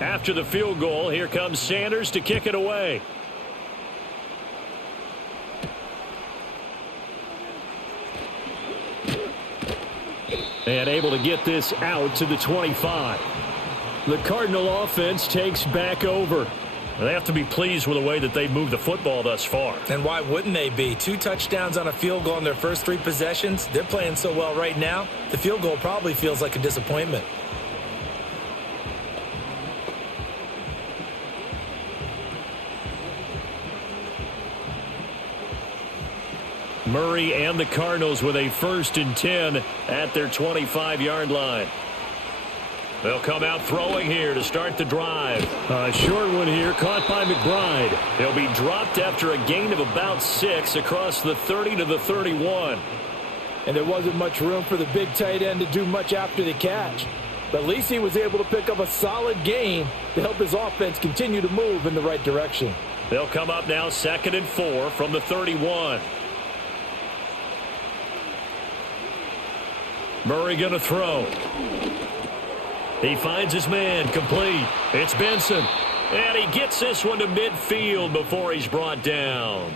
After the field goal, here comes Sanders to kick it away. And able to get this out to the 25. The Cardinal offense takes back over. They have to be pleased with the way that they've moved the football thus far. And why wouldn't they be? 2 touchdowns on a field goal in their first 3 possessions. They're playing so well right now, the field goal probably feels like a disappointment. Murray and the Cardinals with a 1st and 10 at their 25-yard line. They'll come out throwing here to start the drive. A short one here caught by McBride. He'll be dropped after a gain of about 6 across the 30 to the 31. And there wasn't much room for the big tight end to do much after the catch. But at least he was able to pick up a solid gain to help his offense continue to move in the right direction. They'll come up now 2nd and 4 from the 31. Murray going to throw. He finds his man complete. It's Benson. And he gets this one to midfield before he's brought down.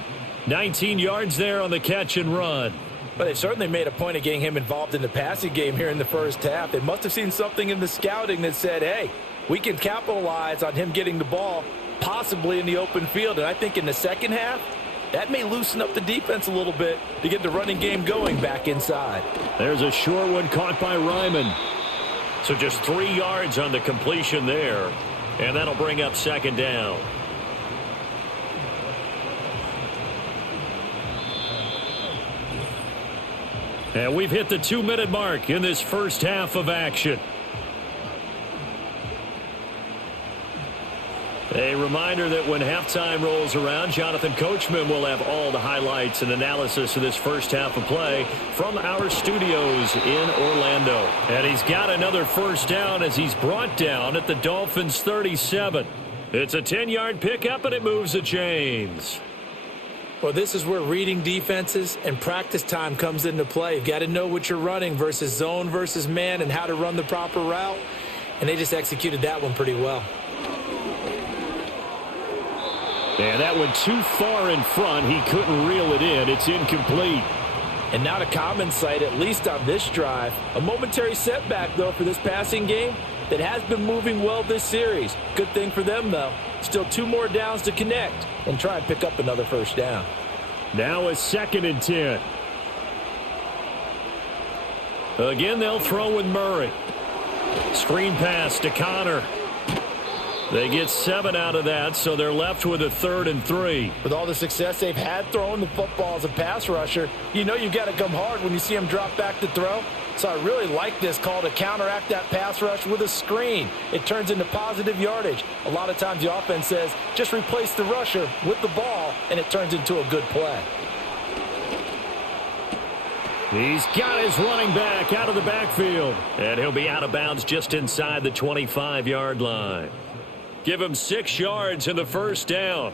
19 yards there on the catch and run. But they certainly made a point of getting him involved in the passing game here in the first half. They must have seen something in the scouting that said, hey, we can capitalize on him getting the ball possibly in the open field. And I think in the second half, that may loosen up the defense a little bit to get the running game going back inside. There's a short one caught by Ryman. So just 3 yards on the completion there. And that'll bring up 2nd down. And we've hit the 2-minute mark in this first half of action. A reminder that when halftime rolls around, Jonathan Coachman will have all the highlights and analysis of this first half of play from our studios in Orlando. And he's got another 1st down as he's brought down at the Dolphins' 37. It's a 10-yard pickup, and it moves the chains. Well, this is where reading defenses and practice time comes into play. You've got to know what you're running versus zone versus man and how to run the proper route. And they just executed that one pretty well. And that one too far in front. He couldn't reel it in. It's incomplete. And not a common sight, at least on this drive. A momentary setback, though, for this passing game that has been moving well this series. Good thing for them, though. Still 2 more downs to connect and try and pick up another 1st down. Now a 2nd and 10. Again, they'll throw with Murray. Screen pass to Connor. They get 7 out of that, so they're left with a 3rd and 3. With all the success they've had throwing the football as a pass rusher, you know you've got to come hard when you see him drop back to throw. So I really like this call to counteract that pass rush with a screen. It turns into positive yardage. A lot of times the offense says, just replace the rusher with the ball, and it turns into a good play. He's got his running back out of the backfield. And he'll be out of bounds just inside the 25-yard line. Give him 6 yards in the 1st down.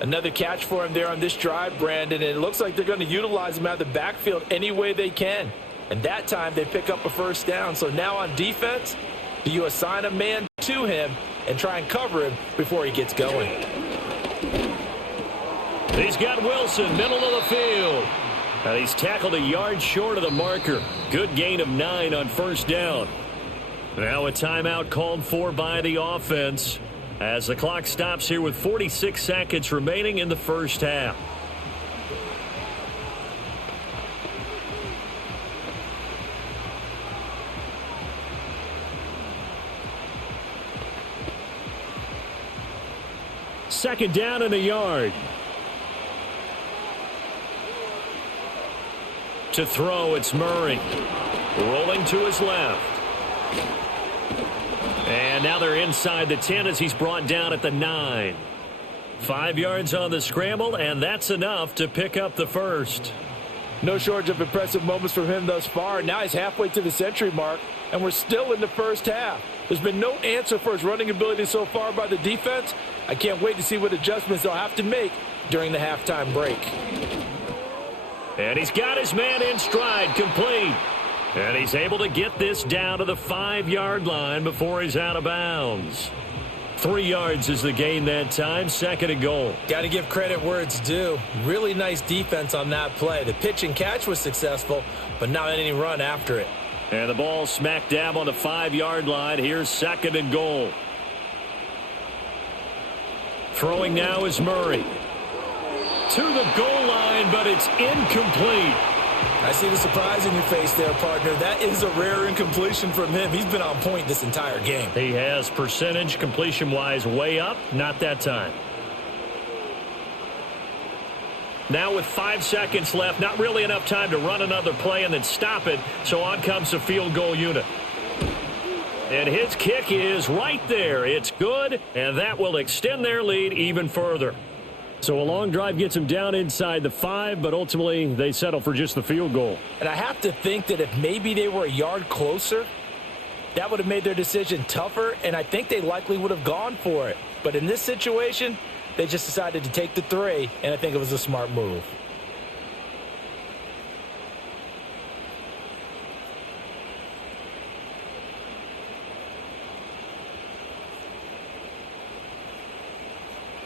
Another catch for him there on this drive, Brandon, and it looks like they're going to utilize him out of the backfield any way they can. And that time they pick up a 1st down. So now on defense, do you assign a man to him and try and cover him before he gets going? He's got Wilson, middle of the field. And he's tackled a yard short of the marker. Good gain of 9 on 1st down. Now a timeout called for by the offense as the clock stops here with 46 seconds remaining in the first half. Second down and a yard. to throw. It's Murray. Rolling to his left. And now they're inside the 10 as he's brought down at the 9. 5 yards on the scramble, and that's enough to pick up the first. No shortage of impressive moments from him thus far. Now he's halfway to the century mark, and we're still in the first half. There's been no answer for his running ability so far by the defense. I can't wait to see what adjustments they'll have to make during the halftime break. And he's got his man in stride, complete. And he's able to get this down to the 5-yard line before he's out of bounds. 3 yards is the gain that time, 2nd and goal. Got to give credit where it's due. Really nice defense on that play. The pitch and catch was successful, but not any run after it. And the ball smack dab on the 5-yard line. Here's 2nd and goal. Throwing now is Murray. To the goal line, but it's incomplete. I see the surprise in your face there, partner. That is a rare incompletion from him. He's been on point this entire game. He has percentage completion-wise way up. Not that time. Now with 5 seconds left, not really enough time to run another play and then stop it. So on comes the field goal unit. And his kick is right there. It's good, and that will extend their lead even further. So a long drive gets them down inside the 5, but ultimately they settle for just the field goal. And I have to think that if maybe they were a yard closer, that would have made their decision tougher, and I think they likely would have gone for it. But in this situation, they just decided to take the 3, and I think it was a smart move.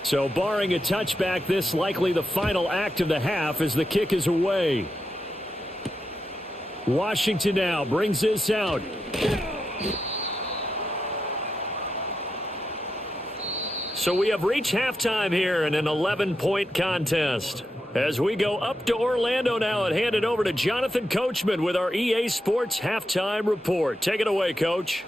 So barring a touchback, this likely the final act of the half as the kick is away. Washington now brings this out. So we have reached halftime here in an 11-point contest. As we go up to Orlando now and hand it over to Jonathan Coachman with our EA Sports Halftime Report. Take it away, Coach.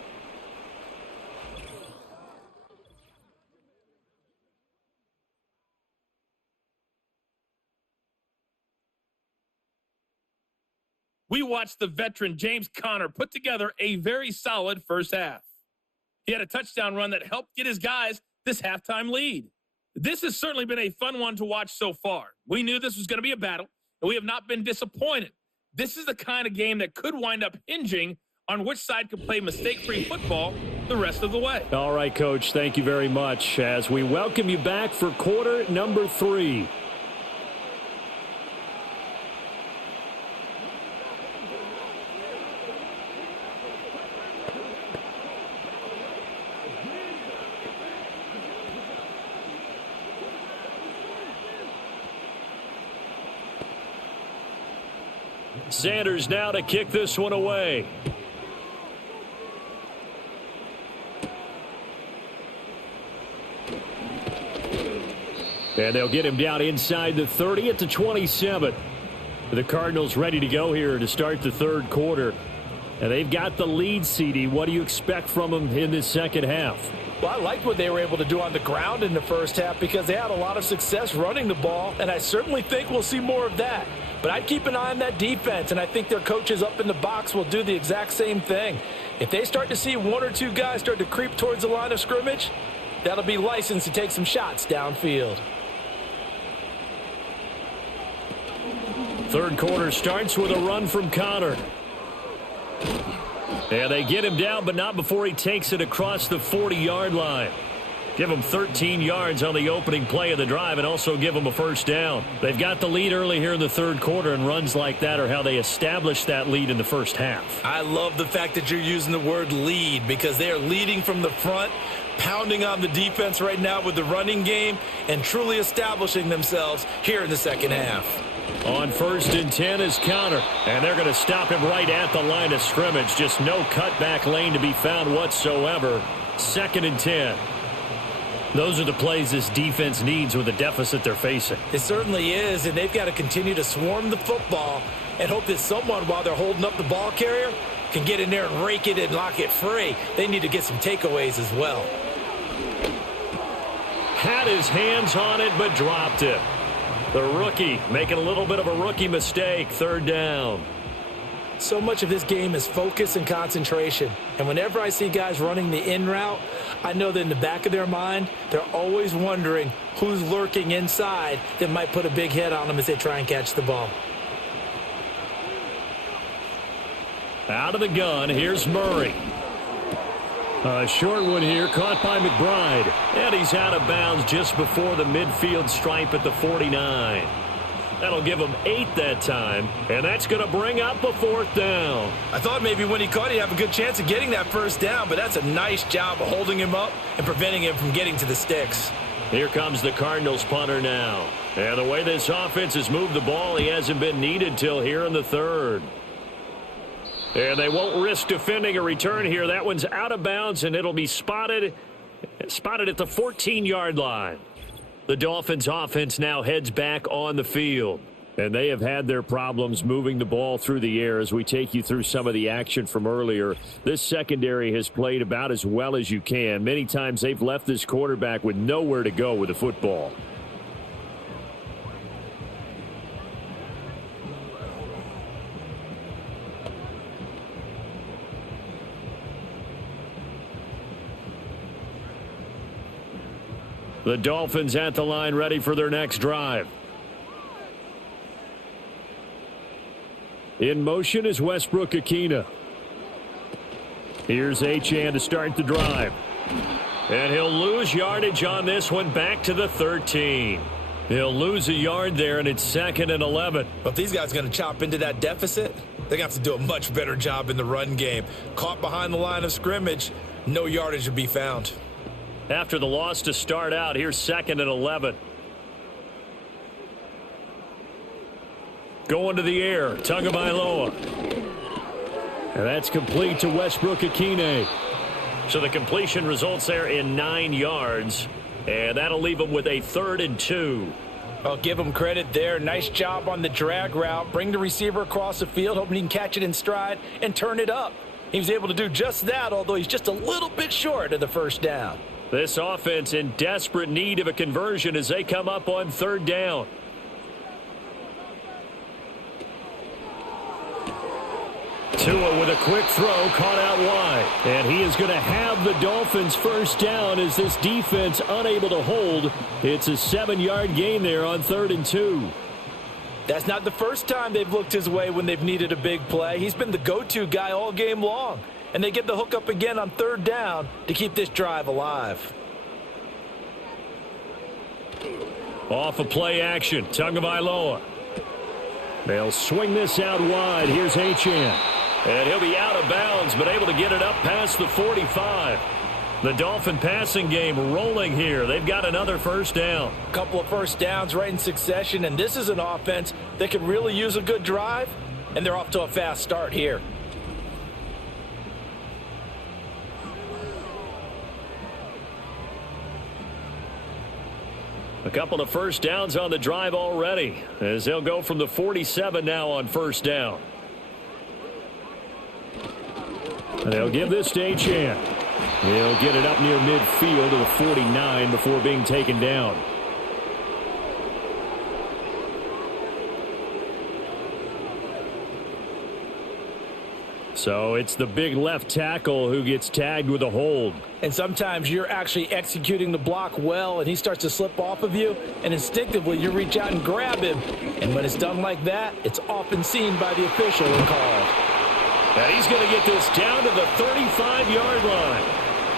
We watched the veteran James Conner put together a very solid first half. He had a touchdown run that helped get his guys this halftime lead. This has certainly been a fun one to watch so far. We knew this was going to be a battle, and we have not been disappointed. This is the kind of game that could wind up hinging on which side can play mistake-free football the rest of the way. All right, Coach, thank you very much as we welcome you back for quarter number 3. Sanders now to kick this one away. And they'll get him down inside the 30 at the 27. The Cardinals ready to go here to start the third quarter. And they've got the lead, CD. What do you expect from them in this second half? Well, I liked what they were able to do on the ground in the first half because they had a lot of success running the ball, and I certainly think we'll see more of that. But I'd keep an eye on that defense, and I think their coaches up in the box will do the exact same thing. If they start to see 1 or 2 guys start to creep towards the line of scrimmage, that'll be licensed to take some shots downfield. Third quarter starts with a run from Conner. And they get him down, but not before he takes it across the 40-yard line. Give him 13 yards on the opening play of the drive and also give him a first down. They've got the lead early here in the third quarter, and runs like that are how they established that lead in the first half. I love the fact that you're using the word lead because they are leading from the front, pounding on the defense right now with the running game, and truly establishing themselves here in the second half. On 1st and 10 is Conner, and they're going to stop him right at the line of scrimmage. Just no cutback lane to be found whatsoever. 2nd and 10. Those are the plays this defense needs with the deficit they're facing. It certainly is, and they've got to continue to swarm the football and hope that someone, while they're holding up the ball carrier, can get in there and rake it and lock it free. They need to get some takeaways as well. Had his hands on it, but dropped it. The rookie making a little bit of a rookie mistake, third down. So much of this game is focus and concentration. And whenever I see guys running the in route, I know that in the back of their mind, they're always wondering who's lurking inside that might put a big hit on them as they try and catch the ball. Out of the gun, here's Murray. A short one here, caught by McBride. And he's out of bounds just before the midfield stripe at the 49. That'll give him 8 that time, and that's going to bring up a 4th down. I thought maybe when he caught, he'd have a good chance of getting that first down, but that's a nice job of holding him up and preventing him from getting to the sticks. Here comes the Cardinals punter now. And the way this offense has moved the ball, he hasn't been needed till here in the 3rd. And they won't risk defending a return here. That one's out of bounds, and it'll be spotted at the 14-yard line. The Dolphins offense now heads back on the field. And they have had their problems moving the ball through the air as we take you through some of the action from earlier. This secondary has played about as well as you can. Many times they've left this quarterback with nowhere to go with the football. The Dolphins at the line ready for their next drive. In motion is Westbrook-Ikhine. Here's Achane to start the drive. And he'll lose yardage on this one back to the 13. He'll lose a yard there, and it's 2nd and 11. But if these guys are going to chop into that deficit, they're going to have to do a much better job in the run game. Caught behind the line of scrimmage, no yardage to be found. After the loss to start out, here's 2nd and 11. Going to the air, Tagovailoa. And that's complete to Westbrook-Ikhine. So the completion results there in 9 yards. And that'll leave them with a 3rd and 2. I'll give him credit there. Nice job on the drag route. Bring the receiver across the field, hoping he can catch it in stride and turn it up. He was able to do just that, although he's just a little bit short of the first down. This offense in desperate need of a conversion as they come up on 3rd down. Tua with a quick throw, caught out wide. And he is going to have the Dolphins first down as this defense unable to hold. It's a 7-yard gain there on 3rd and 2. That's not the first time they've looked his way when they've needed a big play. He's been the go-to guy all game long. And they get the hook up again on 3rd down to keep this drive alive. Off of play action, Tagovailoa. They'll swing this out wide. Here's Achane. And he'll be out of bounds, but able to get it up past the 45. The Dolphin passing game rolling here. They've got another first down. A couple of first downs right in succession, and this is an offense that could really use a good drive, and they're off to a fast start here. A couple of first downs on the drive already as they'll go from the 47 now on first down. And they'll give this to Achane. He'll get it up near midfield to the 49 before being taken down. So it's the big left tackle who gets tagged with a hold. And sometimes you're actually executing the block well, and he starts to slip off of you, and instinctively you reach out and grab him. And when it's done like that, it's often seen by the official and called. And he's going to get this down to the 35-yard line.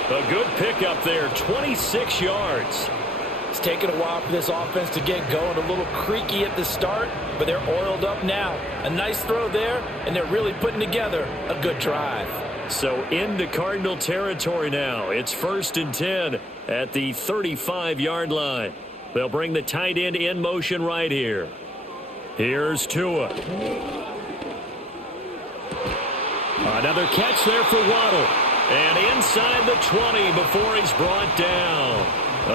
A good pickup there, 26 yards. It's taken a while for this offense to get going, a little creaky at the start, but they're oiled up now. A nice throw there, and they're really putting together a good drive. So into Cardinal territory now. It's 1st and 10 at the 35-yard line. They'll bring the tight end in motion right here. Here's Tua. Another catch there for Waddle. And inside the 20 before he's brought down.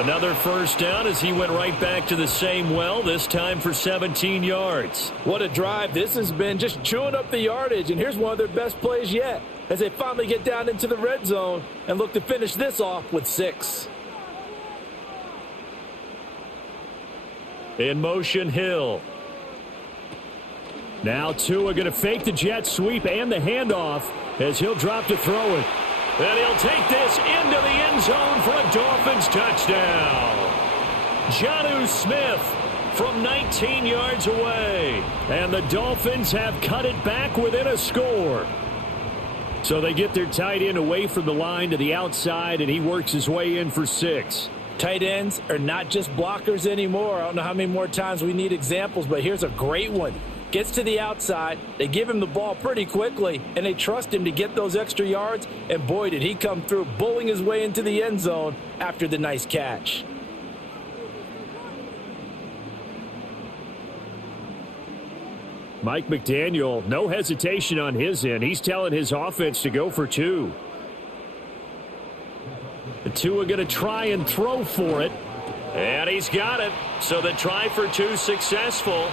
Another first down as he went right back to the same well, this time for 17 yards. What a drive this has been, just chewing up the yardage. And here's one of their best plays yet as they finally get down into the red zone and look to finish this off with 6. In motion, Hill. Now Tua going to fake the jet sweep and the handoff as he'll drop to throw it. And he'll take this into the end zone for a Dolphins touchdown. Jonnu Smith from 19 yards away. And the Dolphins have cut it back within a score. So they get their tight end away from the line to the outside, and he works his way in for 6. Tight ends are not just blockers anymore. I don't know how many more times we need examples, but here's a great one. Gets to the outside, they give him the ball pretty quickly, and they trust him to get those extra yards, and boy, did he come through, bowling his way into the end zone after the nice catch. Mike McDaniel, no hesitation on his end. He's telling his offense to go for 2. The Tua going to try and throw for it. And he's got it. So the try for 2 successful.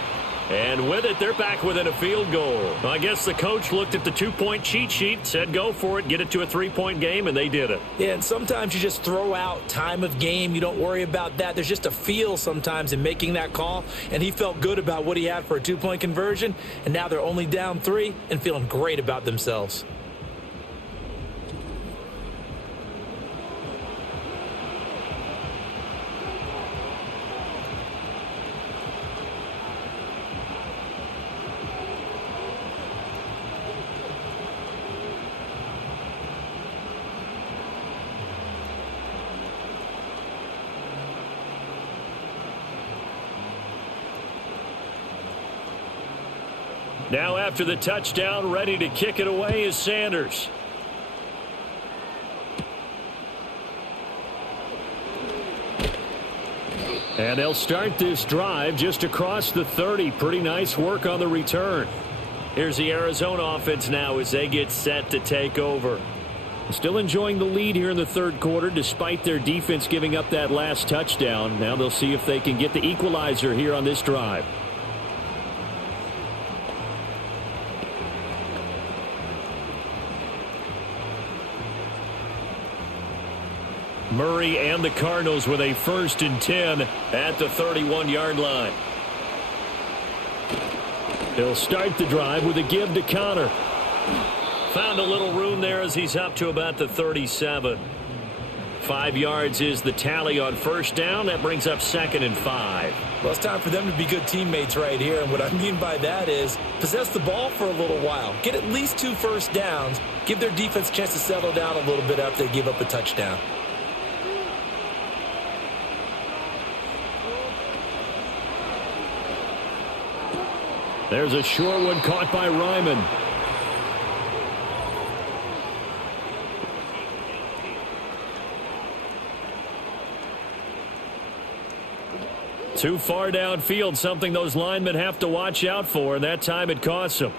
And with it, they're back within a field goal. I guess the coach looked at the 2-point cheat sheet, said go for it, get it to a 3-point game, and they did it. Yeah, and sometimes you just throw out time of game. You don't worry about that. There's just a feel sometimes in making that call, and he felt good about what he had for a 2-point conversion, and now they're only down 3 and feeling great about themselves. Now after the touchdown, ready to kick it away is Sanders. And they'll start this drive just across the 30. Pretty nice work on the return. Here's the Arizona offense now as they get set to take over. Still enjoying the lead here in the third quarter despite their defense giving up that last touchdown. Now they'll see if they can get the equalizer here on this drive. Murray and the Cardinals with a 1st and 10 at the 31-yard line. They'll start the drive with a give to Connor. Found a little room there as he's up to about the 37. 5 yards is the tally on 1st down. That brings up 2nd and 5. Well, it's time for them to be good teammates right here, and what I mean by that is possess the ball for a little while. Get at least 2 first downs. Give their defense a chance to settle down a little bit after they give up a touchdown. There's a short one caught by Ryman. Too far downfield, something those linemen have to watch out for, and that time it costs them.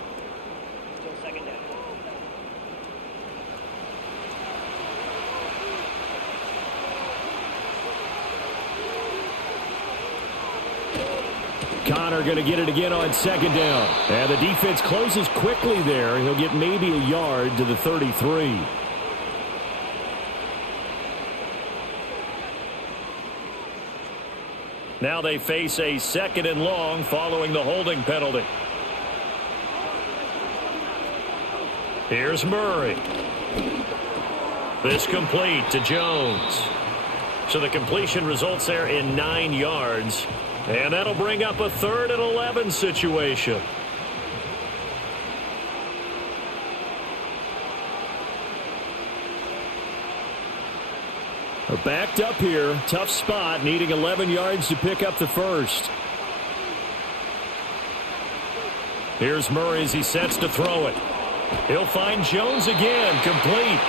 Connor going to get it again on 2nd down. And the defense closes quickly there. He'll get maybe a yard to the 33. Now they face a 2nd and long following the holding penalty. Here's Murray. This complete to Jones. So the completion results there in 9 yards. And that'll bring up a 3rd and 11 situation. They're backed up here. Tough spot, needing 11 yards to pick up the 1st. Here's Murray as he sets to throw it. He'll find Jones again, complete.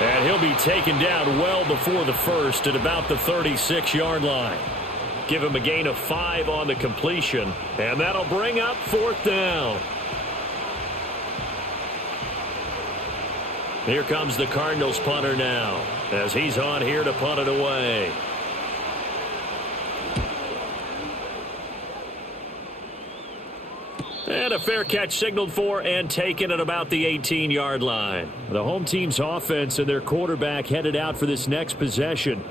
And he'll be taken down well before the 1st at about the 36-yard line. Give him a gain of 5 on the completion, and that'll bring up 4th down. Here comes the Cardinals punter now, as he's on here to punt it away. And a fair catch signaled for and taken at about the 18-yard line. The home team's offense and their quarterback headed out for this next possession.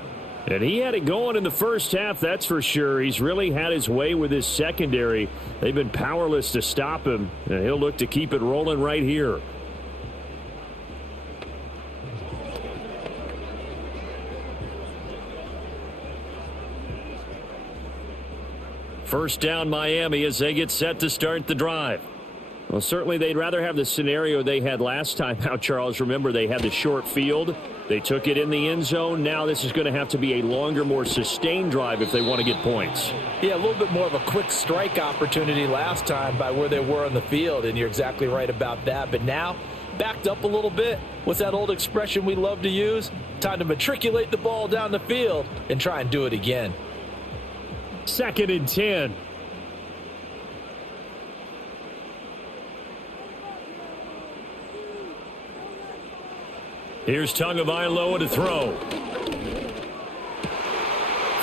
And he had it going in the first half, that's for sure. He's really had his way with his secondary. They've been powerless to stop him, and he'll look to keep it rolling right here. First down, Miami, as they get set to start the drive. Well, certainly they'd rather have the scenario they had last time out, Charles. Remember, they had the short field. They took it in the end zone. Now this is going to have to be a longer, more sustained drive if they want to get points. Yeah, a little bit more of a quick strike opportunity last time by where they were on the field, and you're exactly right about that. But now, backed up a little bit. What's that old expression we love to use? Time to matriculate the ball down the field and try and do it again. 2nd and 10. Here's Tagovailoa to throw.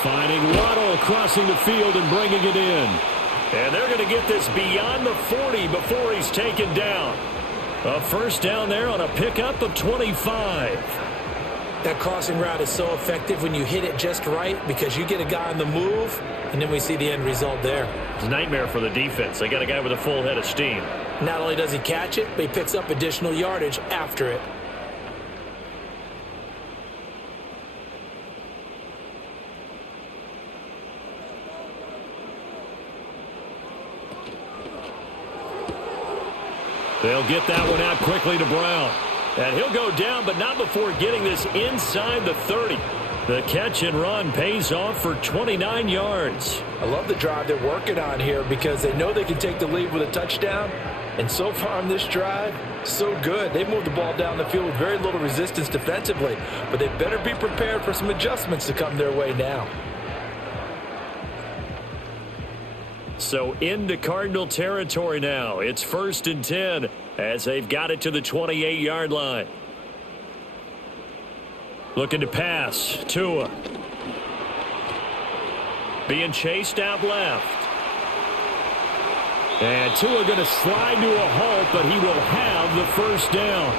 Finding Waddle crossing the field and bringing it in. And they're going to get this beyond the 40 before he's taken down. A first down there on a pickup of 25. That crossing route is so effective when you hit it just right because you get a guy on the move, and then we see the end result there. It's a nightmare for the defense. They got a guy with a full head of steam. Not only does he catch it, but he picks up additional yardage after it. They'll get that one out quickly to Brown. And he'll go down, but not before getting this inside the 30. The catch and run pays off for 29 yards. I love the drive they're working on here because they know they can take the lead with a touchdown. And so far on this drive, so good. They moved the ball down the field with very little resistance defensively. But they better be prepared for some adjustments to come their way now. So into Cardinal territory now. It's 1st and 10 as they've got it to the 28-yard line. Looking to pass. Tua. Being chased out left. And Tua going to slide to a halt, but he will have the first down.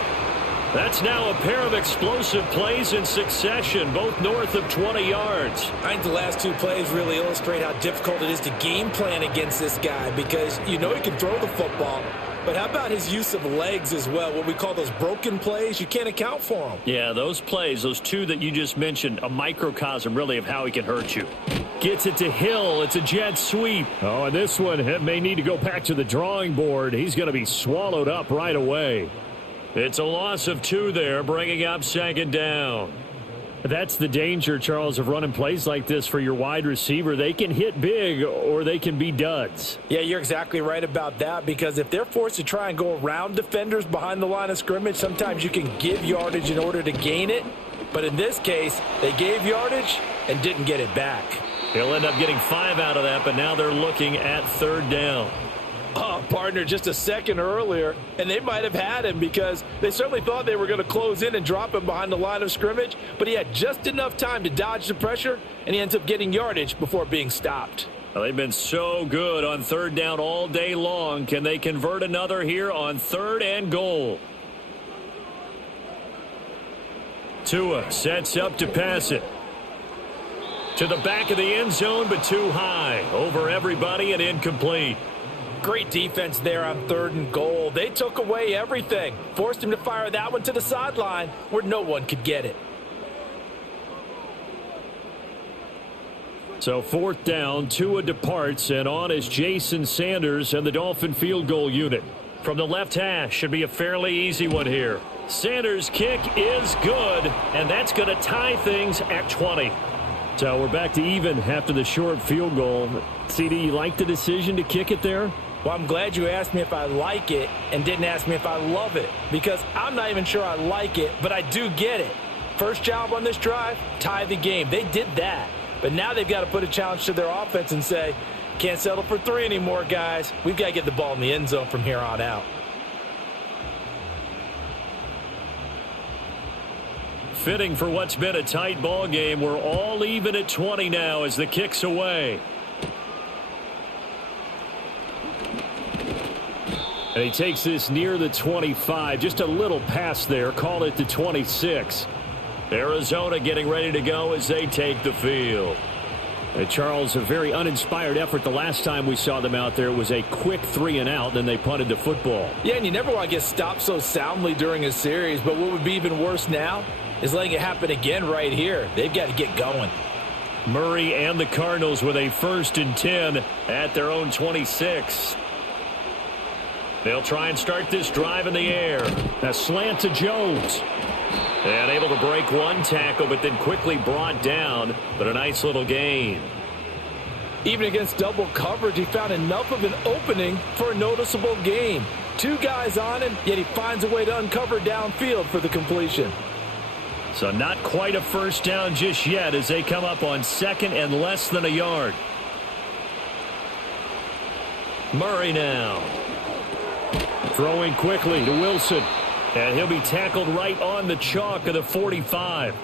That's now a pair of explosive plays in succession, both north of 20 yards. I think the last two plays really illustrate how difficult it is to game plan against this guy because you know he can throw the football, but how about his use of legs as well, what we call those broken plays? You can't account for them. Yeah, those plays, those two that you just mentioned, a microcosm really of how he can hurt you. Gets it to Hill. It's a jet sweep. Oh, and this one may need to go back to the drawing board. He's going to be swallowed up right away. It's a loss of 2 there, bringing up 2nd down. That's the danger, Charles, of running plays like this for your wide receiver. They can hit big or they can be duds. Yeah, you're exactly right about that because if they're forced to try and go around defenders behind the line of scrimmage, sometimes you can give yardage in order to gain it. But in this case, they gave yardage and didn't get it back. He'll end up getting 5 out of that, but now they're looking at 3rd down. Oh, partner, just a second earlier, and they might have had him because they certainly thought they were going to close in and drop him behind the line of scrimmage, but he had just enough time to dodge the pressure, and he ends up getting yardage before being stopped. Well, they've been so good on 3rd down all day long. Can they convert another here on 3rd and goal? Tua sets up to pass it. To the back of the end zone, but too high. Over everybody and incomplete. Great defense there on 3rd and goal. They took away everything. Forced him to fire that one to the sideline where no one could get it. So 4th down, Tua departs, and on is Jason Sanders and the Dolphin field goal unit. From the left hash, should be a fairly easy one here. Sanders' kick is good, and that's going to tie things at 20. So we're back to even after the short field goal. CD, you like the decision to kick it there? Well, I'm glad you asked me if I like it and didn't ask me if I love it because I'm not even sure I like it, but I do get it. First job on this drive, tie the game. They did that, but now they've got to put a challenge to their offense and say, can't settle for 3 anymore, guys. We've got to get the ball in the end zone from here on out. Fitting for what's been a tight ball game. We're all even at 20 now as the kick's away. And he takes this near the 25. Just a little pass there. Call it the 26. Arizona getting ready to go as they take the field. Charles, a very uninspired effort the last time we saw them out there. It was a quick 3-and-out, then they punted the football. Yeah, and you never want to get stopped so soundly during a series, but what would be even worse now is letting it happen again right here. They've got to get going. Murray and the Cardinals with a 1st and 10 at their own 26. They'll try and start this drive in the air. A slant to Jones. And able to break one tackle, but then quickly brought down. But a nice little gain. Even against double coverage, he found enough of an opening for a noticeable gain. 2 guys on him, yet he finds a way to uncover downfield for the completion. So not quite a first down just yet as they come up on 2nd and less than a yard. Murray now. Throwing quickly to Wilson. And he'll be tackled right on the chalk of the 45.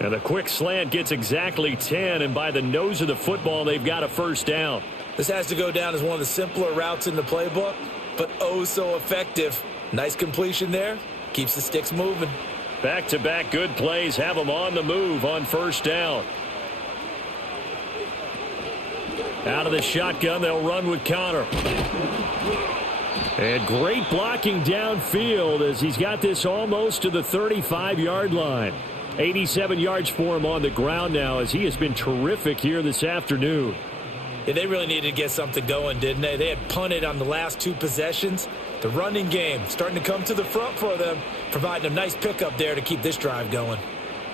And the quick slant gets exactly 10, and by the nose of the football, they've got a first down. This has to go down as one of the simpler routes in the playbook, but oh so effective. Nice completion there. Keeps the sticks moving. Back-to-back good plays have them on the move on first down. Out of the shotgun, they'll run with Connor. And great blocking downfield as he's got this almost to the 35-yard line. 87 yards for him on the ground now as he has been terrific here this afternoon. Yeah, they really needed to get something going, didn't they? They had punted on the last 2 possessions. The running game starting to come to the front for them, providing a nice pickup there to keep this drive going.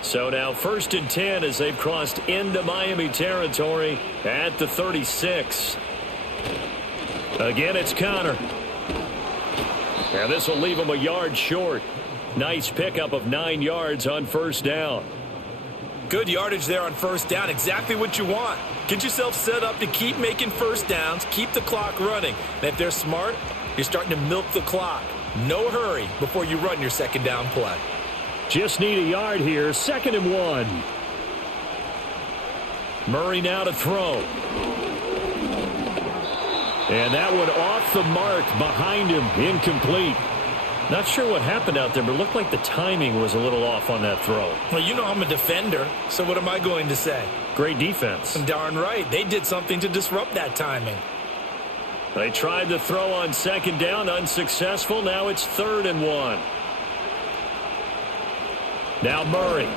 So now 1st and 10 as they've crossed into Miami territory at the 36. Again, it's Connor. And this will leave him a yard short. Nice pickup of 9 yards on first down. Good yardage there on first down. Exactly what you want. Get yourself set up to keep making first downs, keep the clock running. And if they're smart, you're starting to milk the clock. No hurry before you run your 2nd down play. Just need a yard here. 2nd and 1. Murray now to throw. And that one off the mark behind him. Incomplete. Not sure what happened out there, but it looked like the timing was a little off on that throw. Well, you know I'm a defender, so what am I going to say? Great defense. Darn right. They did something to disrupt that timing. They tried the throw on 2nd down, unsuccessful. Now it's 3rd and 1. Now Murray.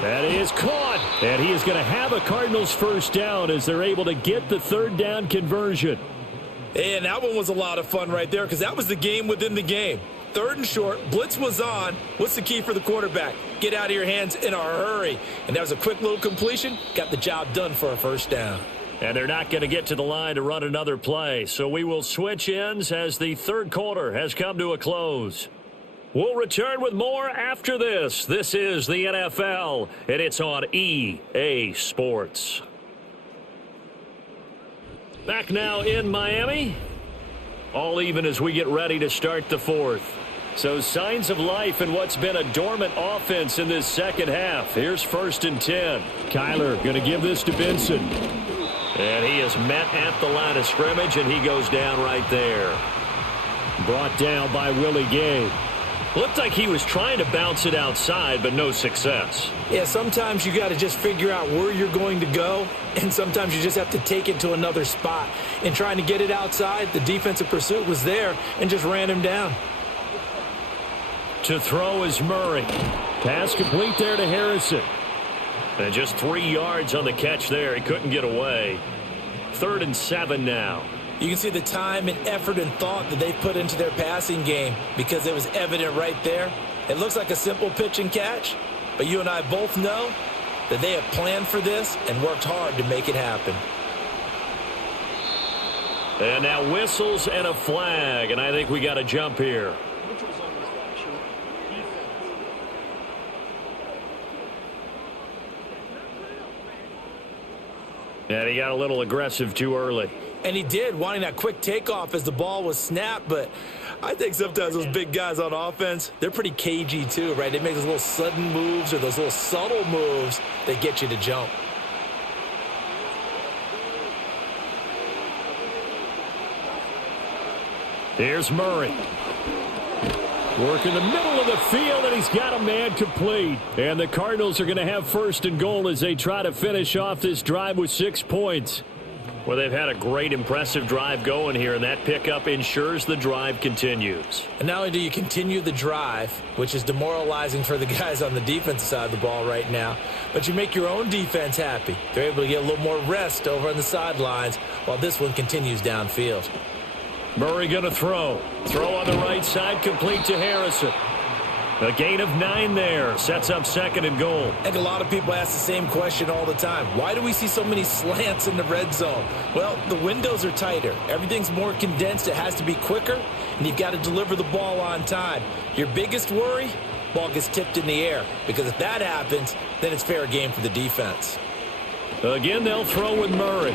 That is caught. And he is going to have a Cardinals first down as they're able to get the 3rd down conversion. And that one was a lot of fun right there because that was the game within the game. 3rd and short. Blitz was on. What's the key for the quarterback? Get out of your hands in a hurry. And that was a quick little completion. Got the job done for a first down. And they're not going to get to the line to run another play. So we will switch ends as the 3rd quarter has come to a close. We'll return with more after this. This is the NFL, and it's on EA Sports. Back now in Miami. All even as we get ready to start the 4th. So signs of life in what's been a dormant offense in this 2nd half. Here's 1st and 10. Kyler going to give this to Benson. And he is met at the line of scrimmage, and he goes down right there. Brought down by Willie Gay. Looked like he was trying to bounce it outside, but no success. Yeah, sometimes you got to just figure out where you're going to go, and sometimes you just have to take it to another spot. And trying to get it outside, the defensive pursuit was there and just ran him down. To throw is Murray. Pass complete there to Harrison. And just 3 yards on the catch there. He couldn't get away. 3rd and 7 now. You can see the time and effort and thought that they put into their passing game because it was evident right there. It looks like a simple pitch and catch, but you and I both know that they have planned for this and worked hard to make it happen. And now whistles and a flag, and I think we got a jump here. And he got a little aggressive too early. And he did, wanting that quick takeoff as the ball was snapped. But I think sometimes those big guys on offense, they're pretty cagey too, right? They make those little sudden moves or those little subtle moves that get you to jump. Here's Murray. Work in the middle of the field, and he's got a man complete. And the Cardinals are going to have first and goal as they try to finish off this drive with 6 points. Well, they've had a great, impressive drive going here, and that pickup ensures the drive continues. And not only do you continue the drive, which is demoralizing for the guys on the defensive side of the ball right now, but you make your own defense happy. They're able to get a little more rest over on the sidelines while this one continues downfield. Murray going to throw. Throw on the right side, complete to Harrison. A gain of 9 there. Sets up second and goal. I think a lot of people ask the same question all the time. Why do we see so many slants in the red zone? Well, the windows are tighter. Everything's more condensed. It has to be quicker, and you've got to deliver the ball on time. Your biggest worry, ball gets tipped in the air, because if that happens, then it's fair game for the defense. Again, they'll throw with Murray.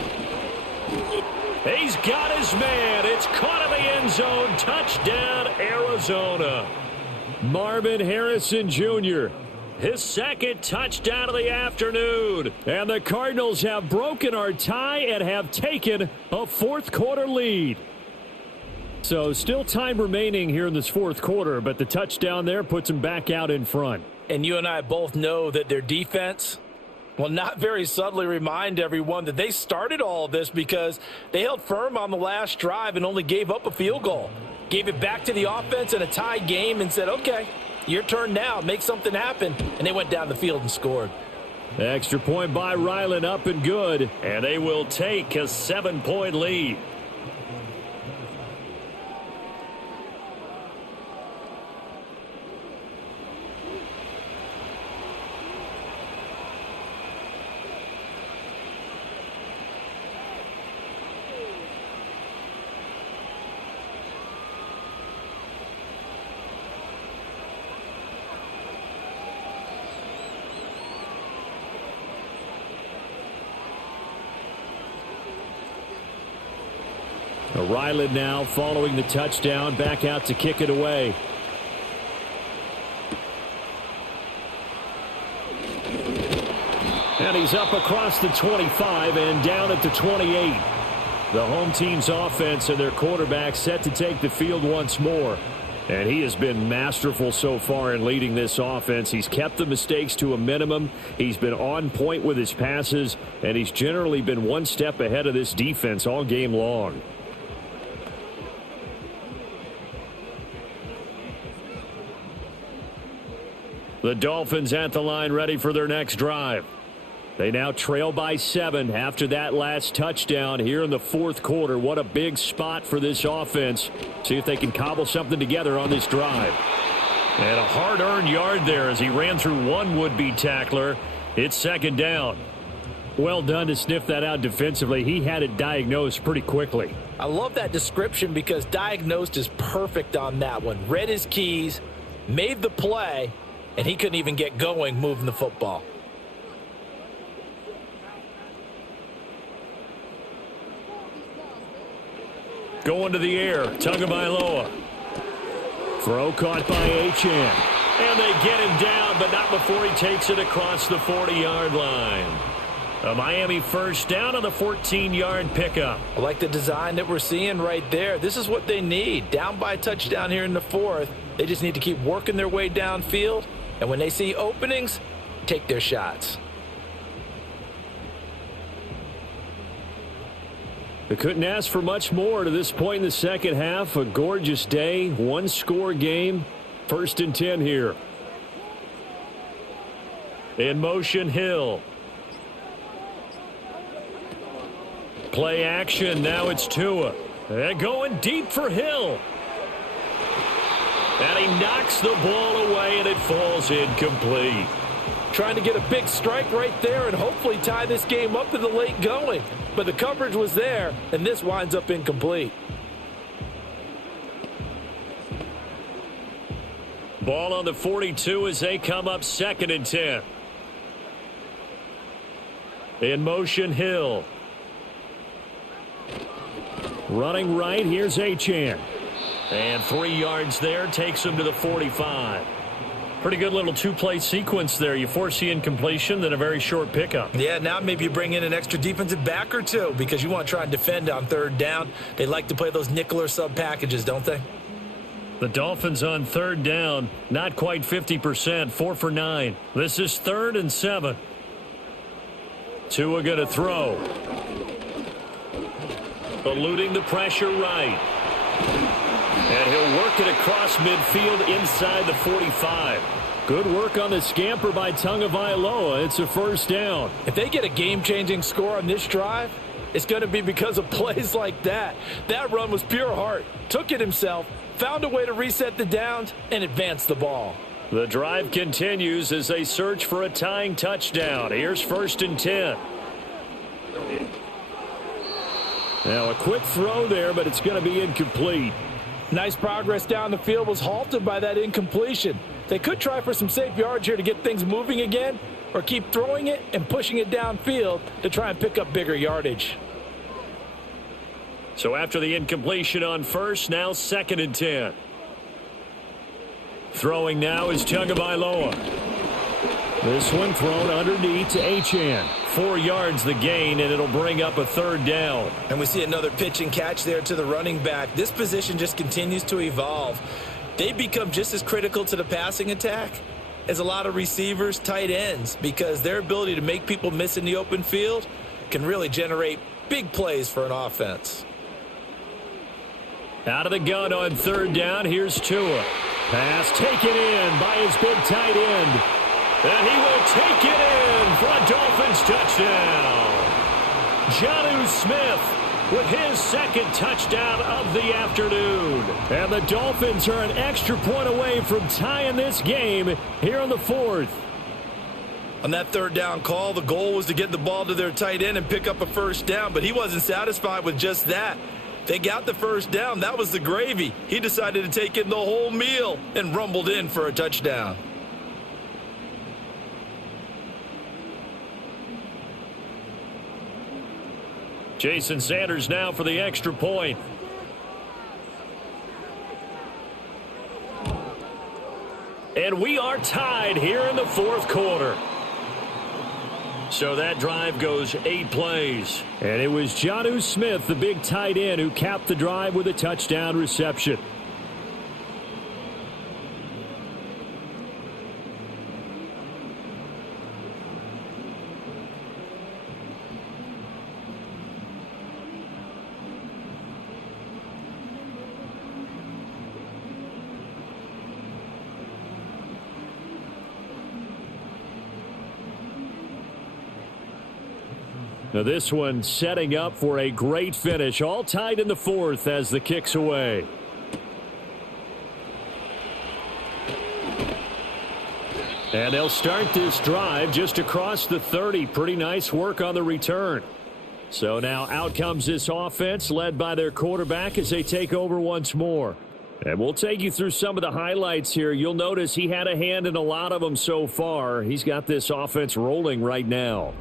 He's got his man. It's caught in the end zone. Touchdown, Arizona. Marvin Harrison Jr., his second touchdown of the afternoon. And the Cardinals have broken our tie and have taken a fourth-quarter lead. So still time remaining here in this fourth quarter, but the touchdown there puts them back out in front. And you and I both know that their defense will not very subtly remind everyone that they started all of this because they held firm on the last drive and only gave up a field goal. Gave it back to the offense in a tie game and said, okay, your turn now. Make something happen. And they went down the field and scored. Extra point by Ryland, up and good. And they will take a 7-point lead. Ryland now following the touchdown, back out to kick it away. And he's up across the 25 and down at the 28. The home team's offense and their quarterback set to take the field once more. And he has been masterful so far in leading this offense. He's kept the mistakes to a minimum. He's been on point with his passes, and he's generally been one step ahead of this defense all game long. The Dolphins at the line ready for their next drive. They now trail by 7 after that last touchdown here in the fourth quarter. What a big spot for this offense. See if they can cobble something together on this drive. And a hard-earned yard there as he ran through one would-be tackler. It's second down. Well done to sniff that out defensively. He had it diagnosed pretty quickly. I love that description because diagnosed is perfect on that one. Read his keys, made the play, and he couldn't even get going moving the football. Going to the air. Tagovailoa. Throw caught by Achane. And they get him down, but not before he takes it across the 40-yard line. A Miami first down on the 14-yard pickup. I like the design that we're seeing right there. This is what they need. Down by a touchdown here in the fourth. They just need to keep working their way downfield. And when they see openings, take their shots. They couldn't ask for much more to this point in the second half. A gorgeous day, one-score game. First and 10 here. In motion, Hill. Play action. Now it's Tua. They're going deep for Hill. And he knocks the ball away, and it falls incomplete. Trying to get a big strike right there and hopefully tie this game up in the late going. But the coverage was there, and this winds up incomplete. Ball on the 42 as they come up second and 10. In motion, Hill. Running right, here's Achane. And 3 yards there, takes him to the 45. Pretty good little two-play sequence there. You force the incompletion, then a very short pickup. Yeah, now maybe you bring in an extra defensive back or two because you want to try and defend on third down. They like to play those nickel or sub packages, don't they? The Dolphins on third down, not quite 50%, 4 for 9. This is 3rd and 7. Tua going to throw. Eluding the pressure right. And he'll work it across midfield inside the 45. Good work on the scamper by Tagovailoa. It's a first down. If they get a game-changing score on this drive, it's going to be because of plays like that. That run was pure heart. Took it himself, found a way to reset the downs, and advance the ball. The drive continues as they search for a tying touchdown. Here's 1st and 10. Now a quick throw there, but it's going to be incomplete. Nice progress down the field was halted by that incompletion. They could try for some safe yards here to get things moving again, or keep throwing it and pushing it downfield to try and pick up bigger yardage. So after the incompletion on first, now 2nd and 10. Throwing now is Tagovailoa. This one thrown underneath to Achane. 4 yards the gain, and it'll bring up a 3rd down. And we see another pitch and catch there to the running back. This position just continues to evolve. They become just as critical to the passing attack as a lot of receivers, tight ends, because their ability to make people miss in the open field can really generate big plays for an offense. Out of the gun on 3rd down, here's Tua. Pass taken in by his big tight end. And he will take it in for a Dolphins touchdown. Jonnu Smith with his 2nd touchdown of the afternoon. And the Dolphins are an extra point away from tying this game here on the 4th. On that 3rd down call, the goal was to get the ball to their tight end and pick up a first down, but he wasn't satisfied with just that. They got the first down. That was the gravy. He decided to take in the whole meal and rumbled in for a touchdown. Jason Sanders now for the extra point. And we are tied here in the 4th quarter. So that drive goes 8 plays. And it was Jonnu Smith, the big tight end, who capped the drive with a touchdown reception. Now this one setting up for a great finish. All tied in the 4th as the kick's away. And they'll start this drive just across the 30. Pretty nice work on the return. So now out comes this offense led by their quarterback as they take over once more. And we'll take you through some of the highlights here. You'll notice he had a hand in a lot of them so far. He's got this offense rolling right now.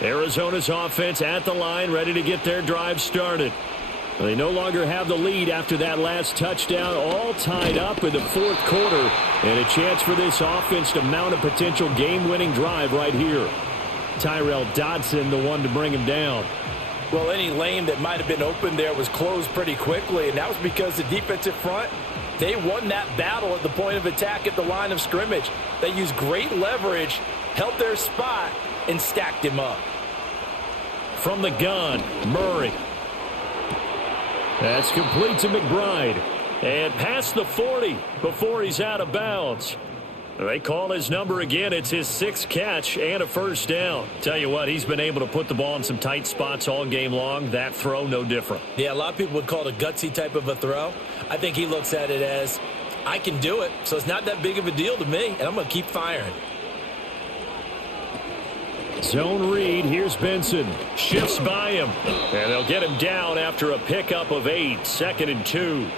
Arizona's offense at the line, ready to get their drive started. They no longer have the lead after that last touchdown, all tied up in the 4th quarter, and a chance for this offense to mount a potential game-winning drive right here. Tyrell Dodson, the one to bring him down. Well, any lane that might have been open there was closed pretty quickly, and that was because the defensive front, they won that battle at the point of attack at the line of scrimmage. They used great leverage, held their spot, and stacked him up. From the gun, Murray. That's complete to McBride. And past the 40 before he's out of bounds. They call his number again. It's his 6th catch and a first down. Tell you what, he's been able to put the ball in some tight spots all game long. That throw, no different. Yeah, a lot of people would call it a gutsy type of a throw. I think he looks at it as, I can do it, so it's not that big of a deal to me, and I'm going to keep firing. Zone read. Here's Benson. Shifts by him. And they'll get him down after a pickup of 8. 2nd and 2.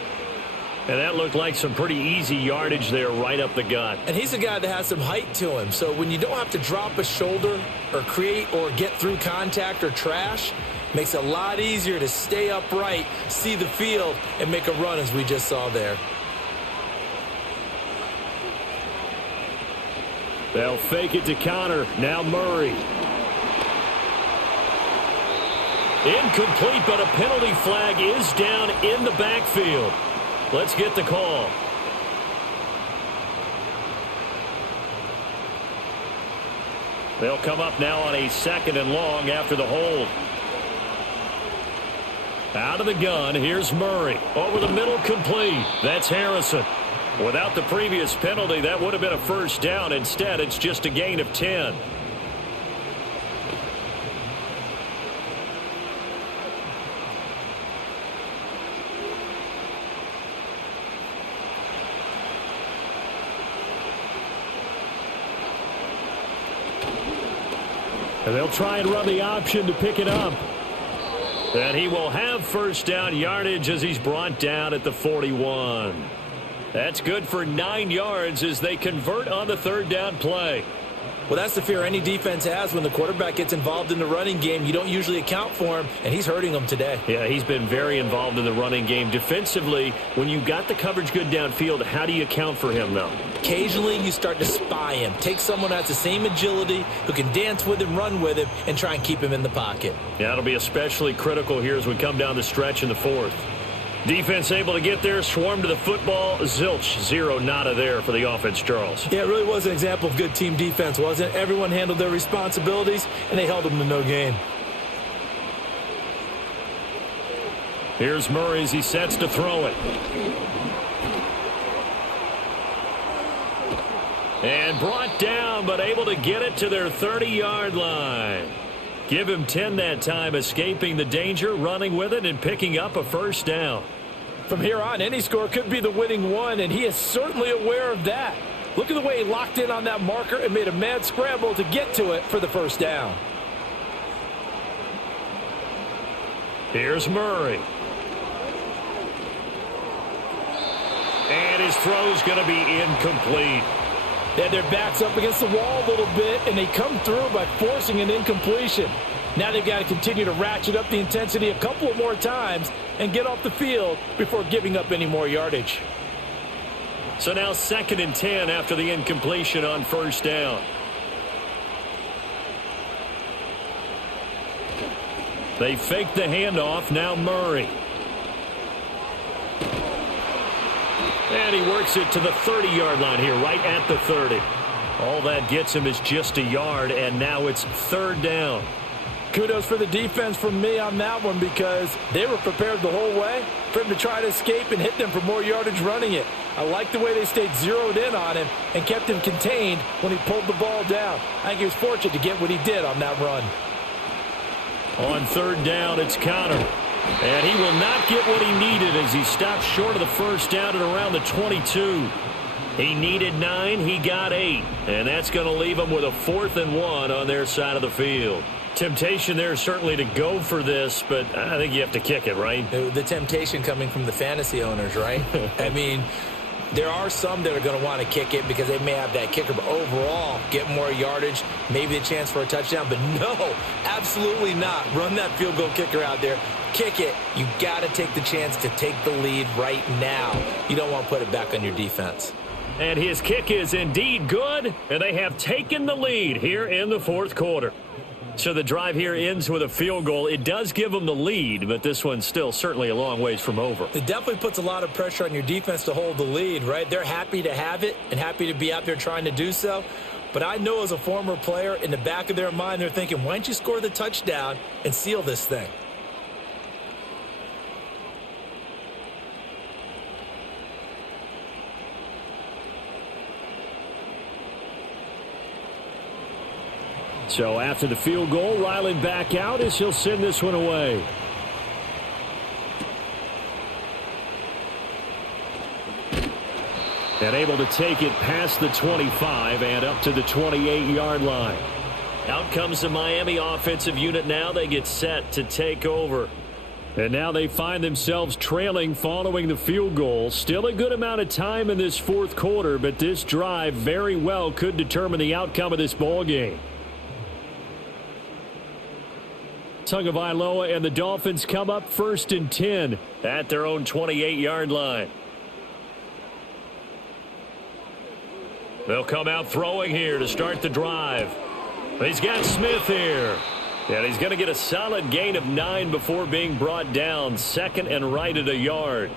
And that looked like some pretty easy yardage there right up the gut. And he's a guy that has some height to him. So when you don't have to drop a shoulder or create or get through contact or trash, Makes it a lot easier to stay upright, see the field, and make a run as we just saw there. They'll fake it to Connor. Now Murray. Incomplete, but a penalty flag is down in the backfield. Let's get the call. They'll come up now on a 2nd and long after the hold. Out of the gun, here's Murray. Over the middle, complete. That's Harrison. Without the previous penalty, that would have been a first down. Instead, it's just a gain of 10. And they'll try and run the option to pick it up. And he will have first down yardage as he's brought down at the 41. That's good for 9 yards as they convert on the 3rd down play. Well, that's the fear any defense has when the quarterback gets involved in the running game. You don't usually account for him, and he's hurting them today. Yeah, he's been very involved in the running game. Defensively, when you got the coverage good downfield, how do you account for him, though? Occasionally, you start to spy him. Take someone who has the same agility, who can dance with him, run with him, and try and keep him in the pocket. Yeah, it'll be especially critical here as we come down the stretch in the 4th. Defense able to get there, swarm to the football. Zilch, 0 nada there for the offense, Charles. Yeah, it really was an example of good team defense, wasn't it? Everyone handled their responsibilities, and they held them to no gain. Here's Murray as he sets to throw it. And brought down, but able to get it to their 30-yard line. Give him 10 that time, escaping the danger, running with it, and picking up a first down. From here on, any score could be the winning one, and he is certainly aware of that. Look at the way he locked in on that marker and made a mad scramble to get to it for the first down. Here's Murray. And his throw's going to be incomplete. They had their backs up against the wall a little bit, and they come through by forcing an incompletion. Now they've got to continue to ratchet up the intensity a couple of more times and get off the field before giving up any more yardage. So now 2nd and 10 after the incompletion on first down. They fake the handoff. Now Murray. And he works it to the 30-yard line here, right at the 30. All that gets him is just a yard, and now it's 3rd down. Kudos for the defense from me on that one because they were prepared the whole way for him to try to escape and hit them for more yardage running it. I like the way they stayed zeroed in on him and kept him contained when he pulled the ball down. I think he was fortunate to get what he did on that run. On 3rd down, it's Connor. And he will not get what he needed as he stopped short of the first down at around the 22. He needed 9, he got 8. And that's going to leave him with a 4th and 1 on their side of the field. Temptation there certainly to go for this, but I think you have to kick it, right? The temptation coming from the fantasy owners, right? I mean, there are some that are going to want to kick it because they may have that kicker, but overall, get more yardage, maybe a chance for a touchdown. But no, absolutely not. Run that field goal kicker out there. Kick it. You got to take the chance to take the lead right now. You don't want to put it back on your defense. And his kick is indeed good, and they have taken the lead here in the 4th quarter. So the drive here ends with a field goal. It does give them the lead, but this one's still certainly a long ways from over. It definitely puts a lot of pressure on your defense to hold the lead, right? They're happy to have it and happy to be out there trying to do so. But I know as a former player, in the back of their mind, they're thinking, why don't you score the touchdown and seal this thing? So after the field goal, Ryland back out as he'll send this one away. And able to take it past the 25 and up to the 28-yard line. Out comes the Miami offensive unit now. They get set to take over. And now they find themselves trailing following the field goal. Still a good amount of time in this 4th quarter, but this drive very well could determine the outcome of this ball game. Tagovailoa and the Dolphins come up 1st and 10 at their own 28-yard line. They'll come out throwing here to start the drive. He's got Smith here. And he's going to get a solid gain of 9 before being brought down. 2nd and right at a yard.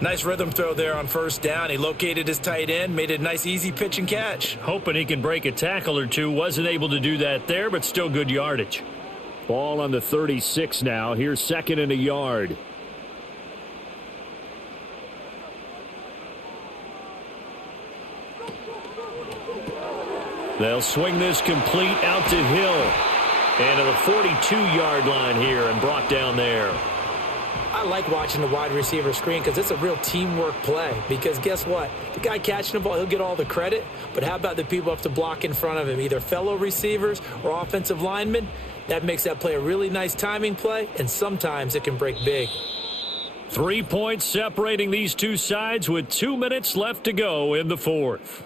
Nice rhythm throw there on 1st down. He located his tight end, made a nice easy pitch and catch. Hoping he can break a tackle or two. Wasn't able to do that there, but still good yardage. Ball on the 36 now. Here's 2nd and a yard. They'll swing this complete out to Hill. And to the 42-yard line here and brought down there. I like watching the wide receiver screen because it's a real teamwork play. Because guess what? The guy catching the ball, he'll get all the credit. But how about the people who have to block in front of him, either fellow receivers or offensive linemen? That makes that play a really nice timing play, and sometimes it can break big. 3 points separating these two sides with 2 minutes left to go in the 4th.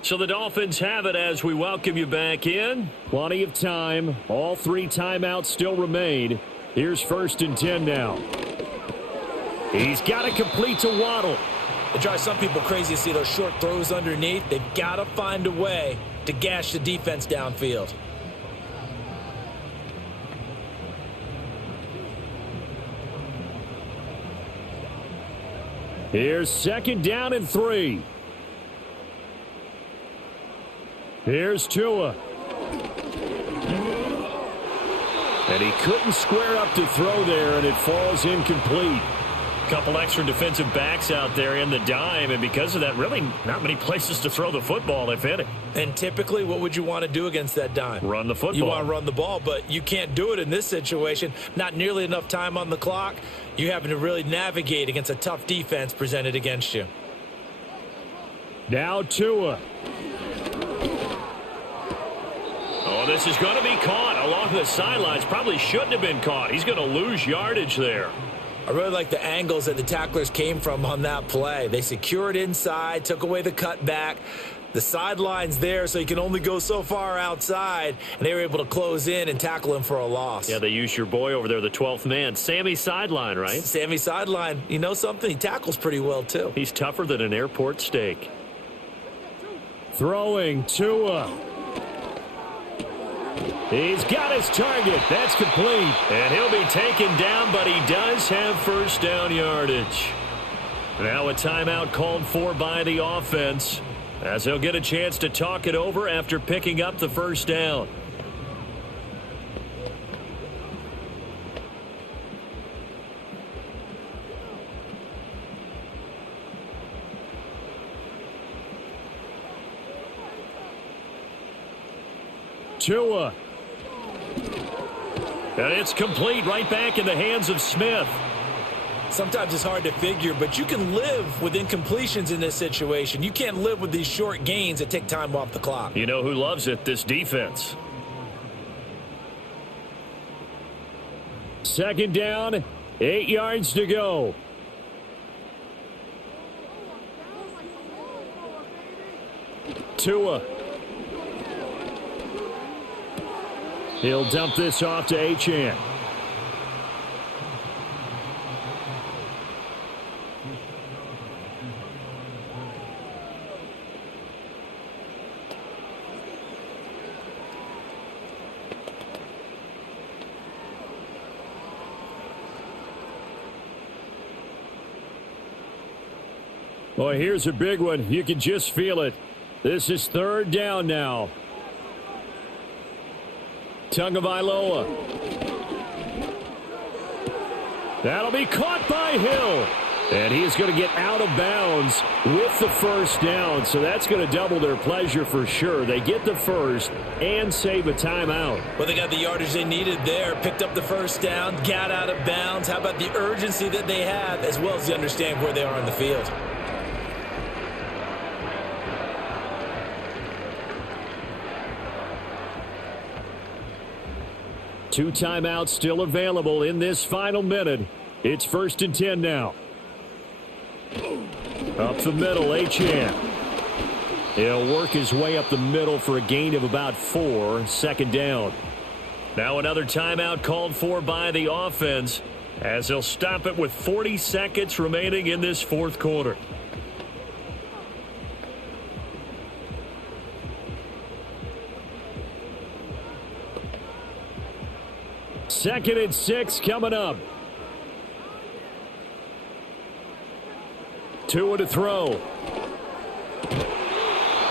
So the Dolphins have it as we welcome you back in. Plenty of time. All 3 timeouts still remain. Here's 1st and 10 now. He's got to complete to Waddle. It drives some people crazy to see those short throws underneath. They've got to find a way to gash the defense downfield. Here's 2nd down and 3. Here's Tua. And he couldn't square up to throw there, and it falls incomplete. Couple extra defensive backs out there in the dime, and because of that, really not many places to throw the football, if any. And typically, what would you want to do against that dime? Run the football. You want to run the ball, but you can't do it in this situation. Not nearly enough time on the clock. You're having to really navigate against a tough defense presented against you. Now Tua. Oh, this is going to be caught along the sidelines. Probably shouldn't have been caught. He's going to lose yardage there. I really like the angles that the tacklers came from on that play. They secured inside, took away the cutback. The sideline's there, so you can only go so far outside, and they were able to close in and tackle him for a loss. Yeah, they used your boy over there, the 12th man. Sammy Sideline, right? Sammy Sideline. You know something? He tackles pretty well, too. He's tougher than an airport steak. Throwing Tua. He's got his target. That's complete. And he'll be taken down, but he does have 1st down yardage. Now a timeout called for by the offense, as he'll get a chance to talk it over after picking up the 1st down. Tua. And it's complete, right back in the hands of Smith. Sometimes it's hard to figure, but you can live with incompletions in this situation. You can't live with these short gains that take time off the clock. You know who loves it? This defense. 2nd down, 8 yards to go. Tua. He'll dump this off to Achane. Boy, here's a big one. You can just feel it. This is 3rd down now. Tagovailoa. That'll be caught by Hill. And he's going to get out of bounds with the 1st down. So that's going to double their pleasure for sure. They get the 1st and save a timeout. Well, they got the yardage they needed there. Picked up the 1st down, got out of bounds. How about the urgency that they have, as well as they understand where they are in the field? Two timeouts still available in this final minute. It's 1st and 10 now. Up the middle, Achane. He'll work his way up the middle for a gain of about 4. 2nd down. Now another timeout called for by the offense as they'll stop it with 40 seconds remaining in this fourth quarter. Second and 6 coming up. Tua to throw.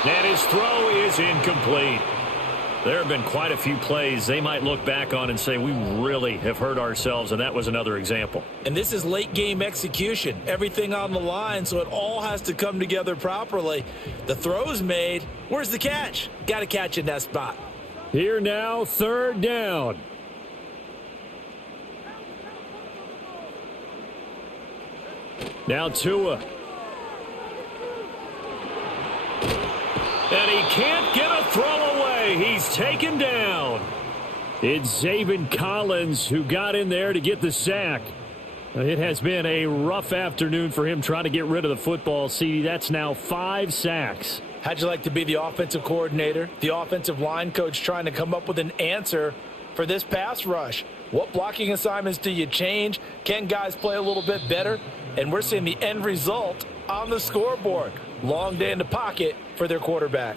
And his throw is incomplete. There have been quite a few plays they might look back on and say we really have hurt ourselves, and that was another example. And this is late game execution. Everything on the line, so it all has to come together properly. The throw's made. Where's the catch? Got to catch in that spot. Here now, third down. Now Tua. And he can't get a throw away. He's taken down. It's Zaven Collins who got in there to get the sack. It has been a rough afternoon for him trying to get rid of the football. See, that's now 5 sacks. How'd you like to be the offensive coordinator, the offensive line coach trying to come up with an answer for this pass rush? What blocking assignments do you change? Can guys play a little bit better? And we're seeing the end result on the scoreboard. Long day in the pocket for their quarterback.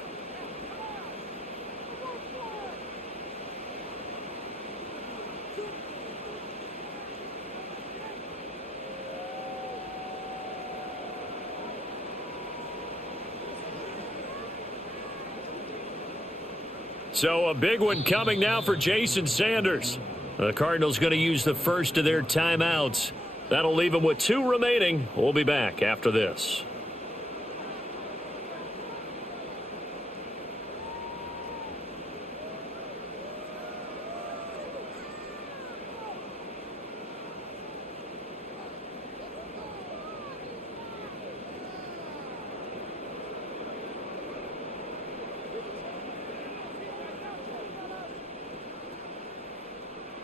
So a big one coming now for Jason Sanders. The Cardinals going to use the first of their timeouts. That'll leave them with 2 remaining. We'll be back after this.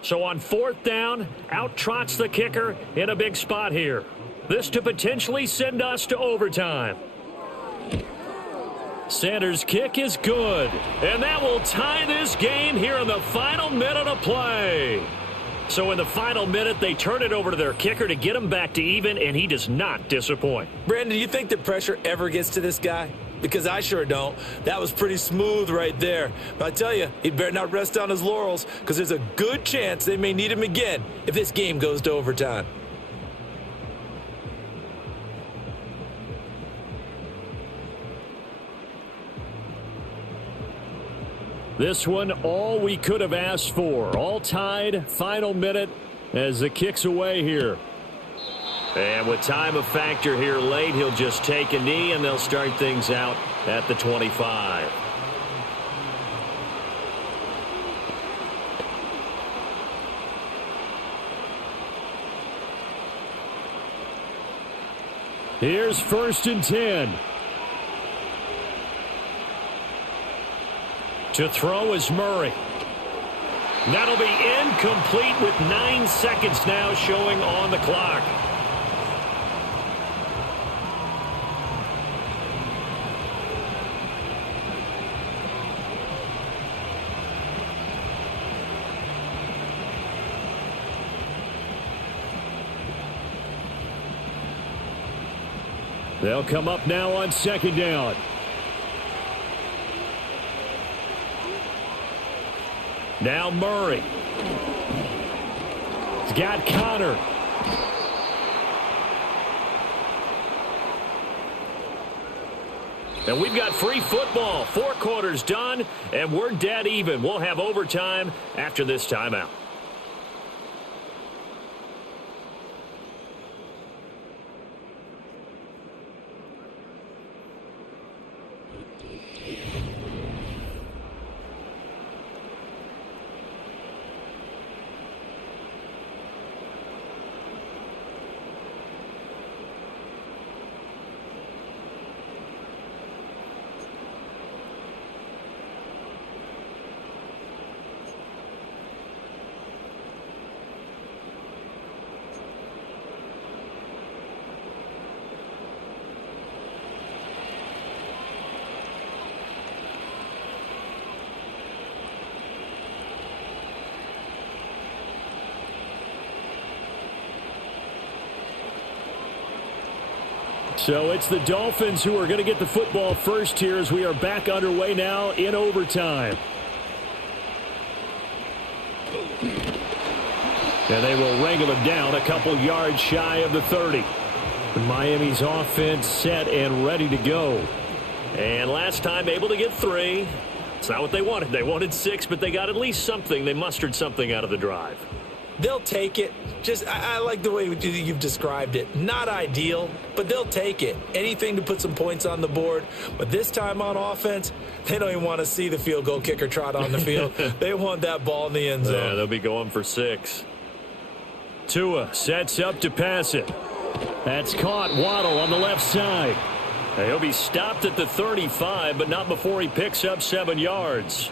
So on 4th down, out trots the kicker in a big spot here. This to potentially send us to overtime. Sanders' kick is good. And that will tie this game here in the final minute of play. So in the final minute, they turn it over to their kicker to get him back to even, and he does not disappoint. Brandon, do you think the pressure ever gets to this guy? Because I sure don't. That was pretty smooth right there. But I tell you, he better not rest on his laurels because there's a good chance they may need him again if this game goes to overtime. This one, all we could have asked for. All tied, final minute as the kick's away here. And with time a factor here late, he'll just take a knee, and they'll start things out at the 25. Here's 1st and 10. To throw is Murray. That'll be incomplete with 9 seconds now showing on the clock. They'll come up now on 2nd down. Now Murray. He's got Connor. And we've got free football. 4 quarters done, and we're dead even. We'll have overtime after this timeout. So it's the Dolphins who are going to get the football first here as we are back underway now in overtime. And they will wrangle him down a couple yards shy of the 30. Miami's offense set and ready to go. And last time able to get 3. It's not what they wanted. They wanted 6, but they got at least something. They mustered something out of the drive. They'll take it. I like the way you've described it. Not ideal, but they'll take it. Anything to put some points on the board. But this time on offense, they don't even want to see the field goal kicker trot on the field. They want that ball in the end zone. Yeah, they'll be going for 6. Tua sets up to pass it. That's caught. Waddle on the left side. He'll be stopped at the 35, but not before he picks up 7 yards.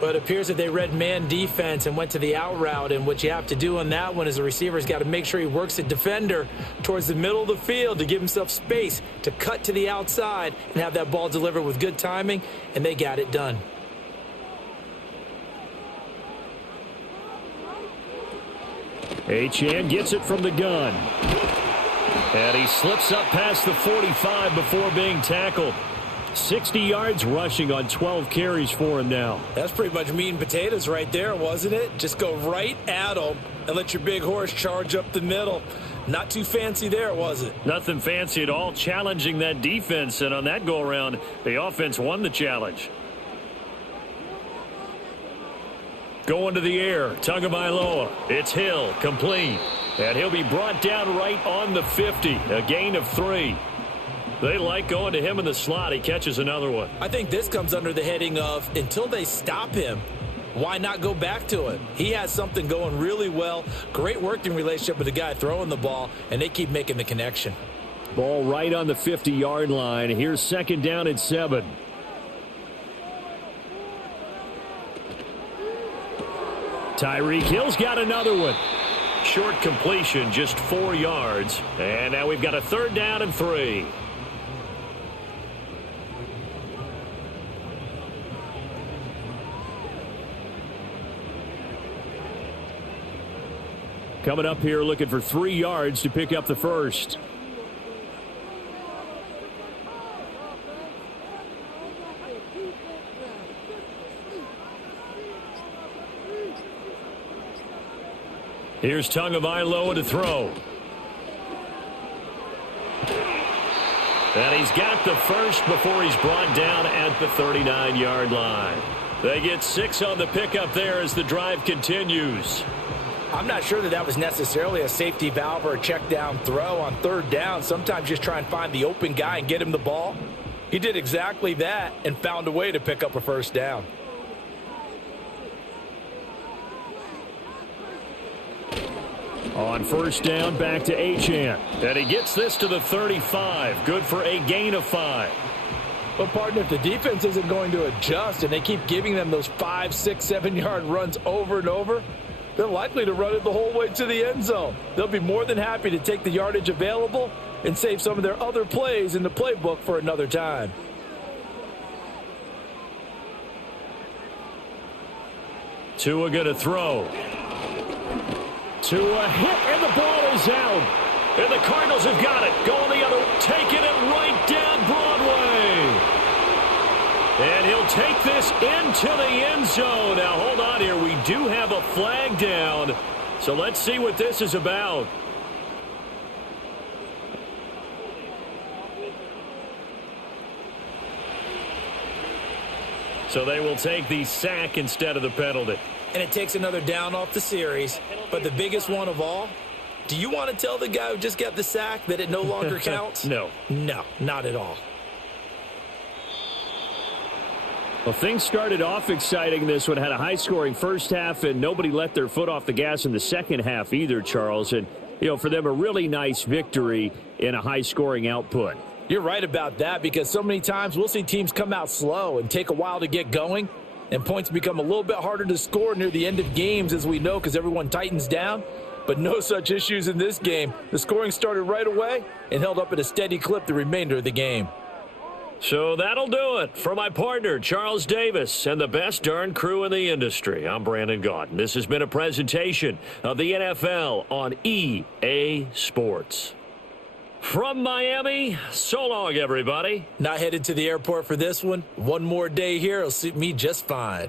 But it appears that they read man defense and went to the out route. And what you have to do on that one is the receiver's got to make sure he works the defender towards the middle of the field to give himself space to cut to the outside and have that ball delivered with good timing. And they got it done. Achane gets it from the gun. And he slips up past the 45 before being tackled. 60 yards rushing on 12 carries for him now. That's pretty much meat and potatoes right there, wasn't it? Just go right at him and let your big horse charge up the middle. Not too fancy there, was it? Nothing fancy at all, challenging that defense. And on that go-around, the offense won the challenge. Going to the air, Tagovailoa. It's Hill, complete. And he'll be brought down right on the 50, a gain of 3. They like going to him in the slot. He catches another one. I think this comes under the heading of until they stop him, why not go back to it? He has something going really well. Great working relationship with the guy throwing the ball, and they keep making the connection. Ball right on the 50-yard line. Here's second down and 7. Tyreek Hill's got another one. Short completion, just 4 yards. And now we've got a 3rd down and 3. Coming up here looking for 3 yards to pick up the first. Here's Tagovailoa to throw. And he's got the first before he's brought down at the 39-yard line. They get 6 on the pickup there as the drive continues. I'm not sure that was necessarily a safety valve or a check down throw on 3rd down. Sometimes just try and find the open guy and get him the ball. He did exactly that and found a way to pick up a 1st down. On 1st down, back to Achane. And he gets this to the 35. Good for a gain of 5. Well, partner, if the defense isn't going to adjust and they keep giving them those 5, 6, 7-yard runs over and over, they're likely to run it the whole way to the end zone. They'll be more than happy to take the yardage available and save some of their other plays in the playbook for another time. Tua going to throw. Tua hit, and the ball is out. And the Cardinals have got it. Going the other, taking it right down Broadway. And he'll take this into the end zone. Now, hold on here. We do have a flag down. So let's see what this is about. So they will take the sack instead of the penalty. And it takes another down off the series. But the biggest one of all, do you want to tell the guy who just got the sack that it no longer counts? No. No, not at all. Well, things started off exciting. This one had a high-scoring first half, and nobody let their foot off the gas in the second half either, Charles. And, for them, a really nice victory in a high-scoring output. You're right about that because so many times we'll see teams come out slow and take a while to get going, and points become a little bit harder to score near the end of games, as we know, because everyone tightens down. But no such issues in this game. The scoring started right away and held up at a steady clip the remainder of the game. So that'll do it for my partner, Charles Davis, and the best darn crew in the industry. I'm Brandon Gaudin. This has been a presentation of the NFL on EA Sports. From Miami, so long, everybody. Not headed to the airport for this one. One more day here will suit me just fine.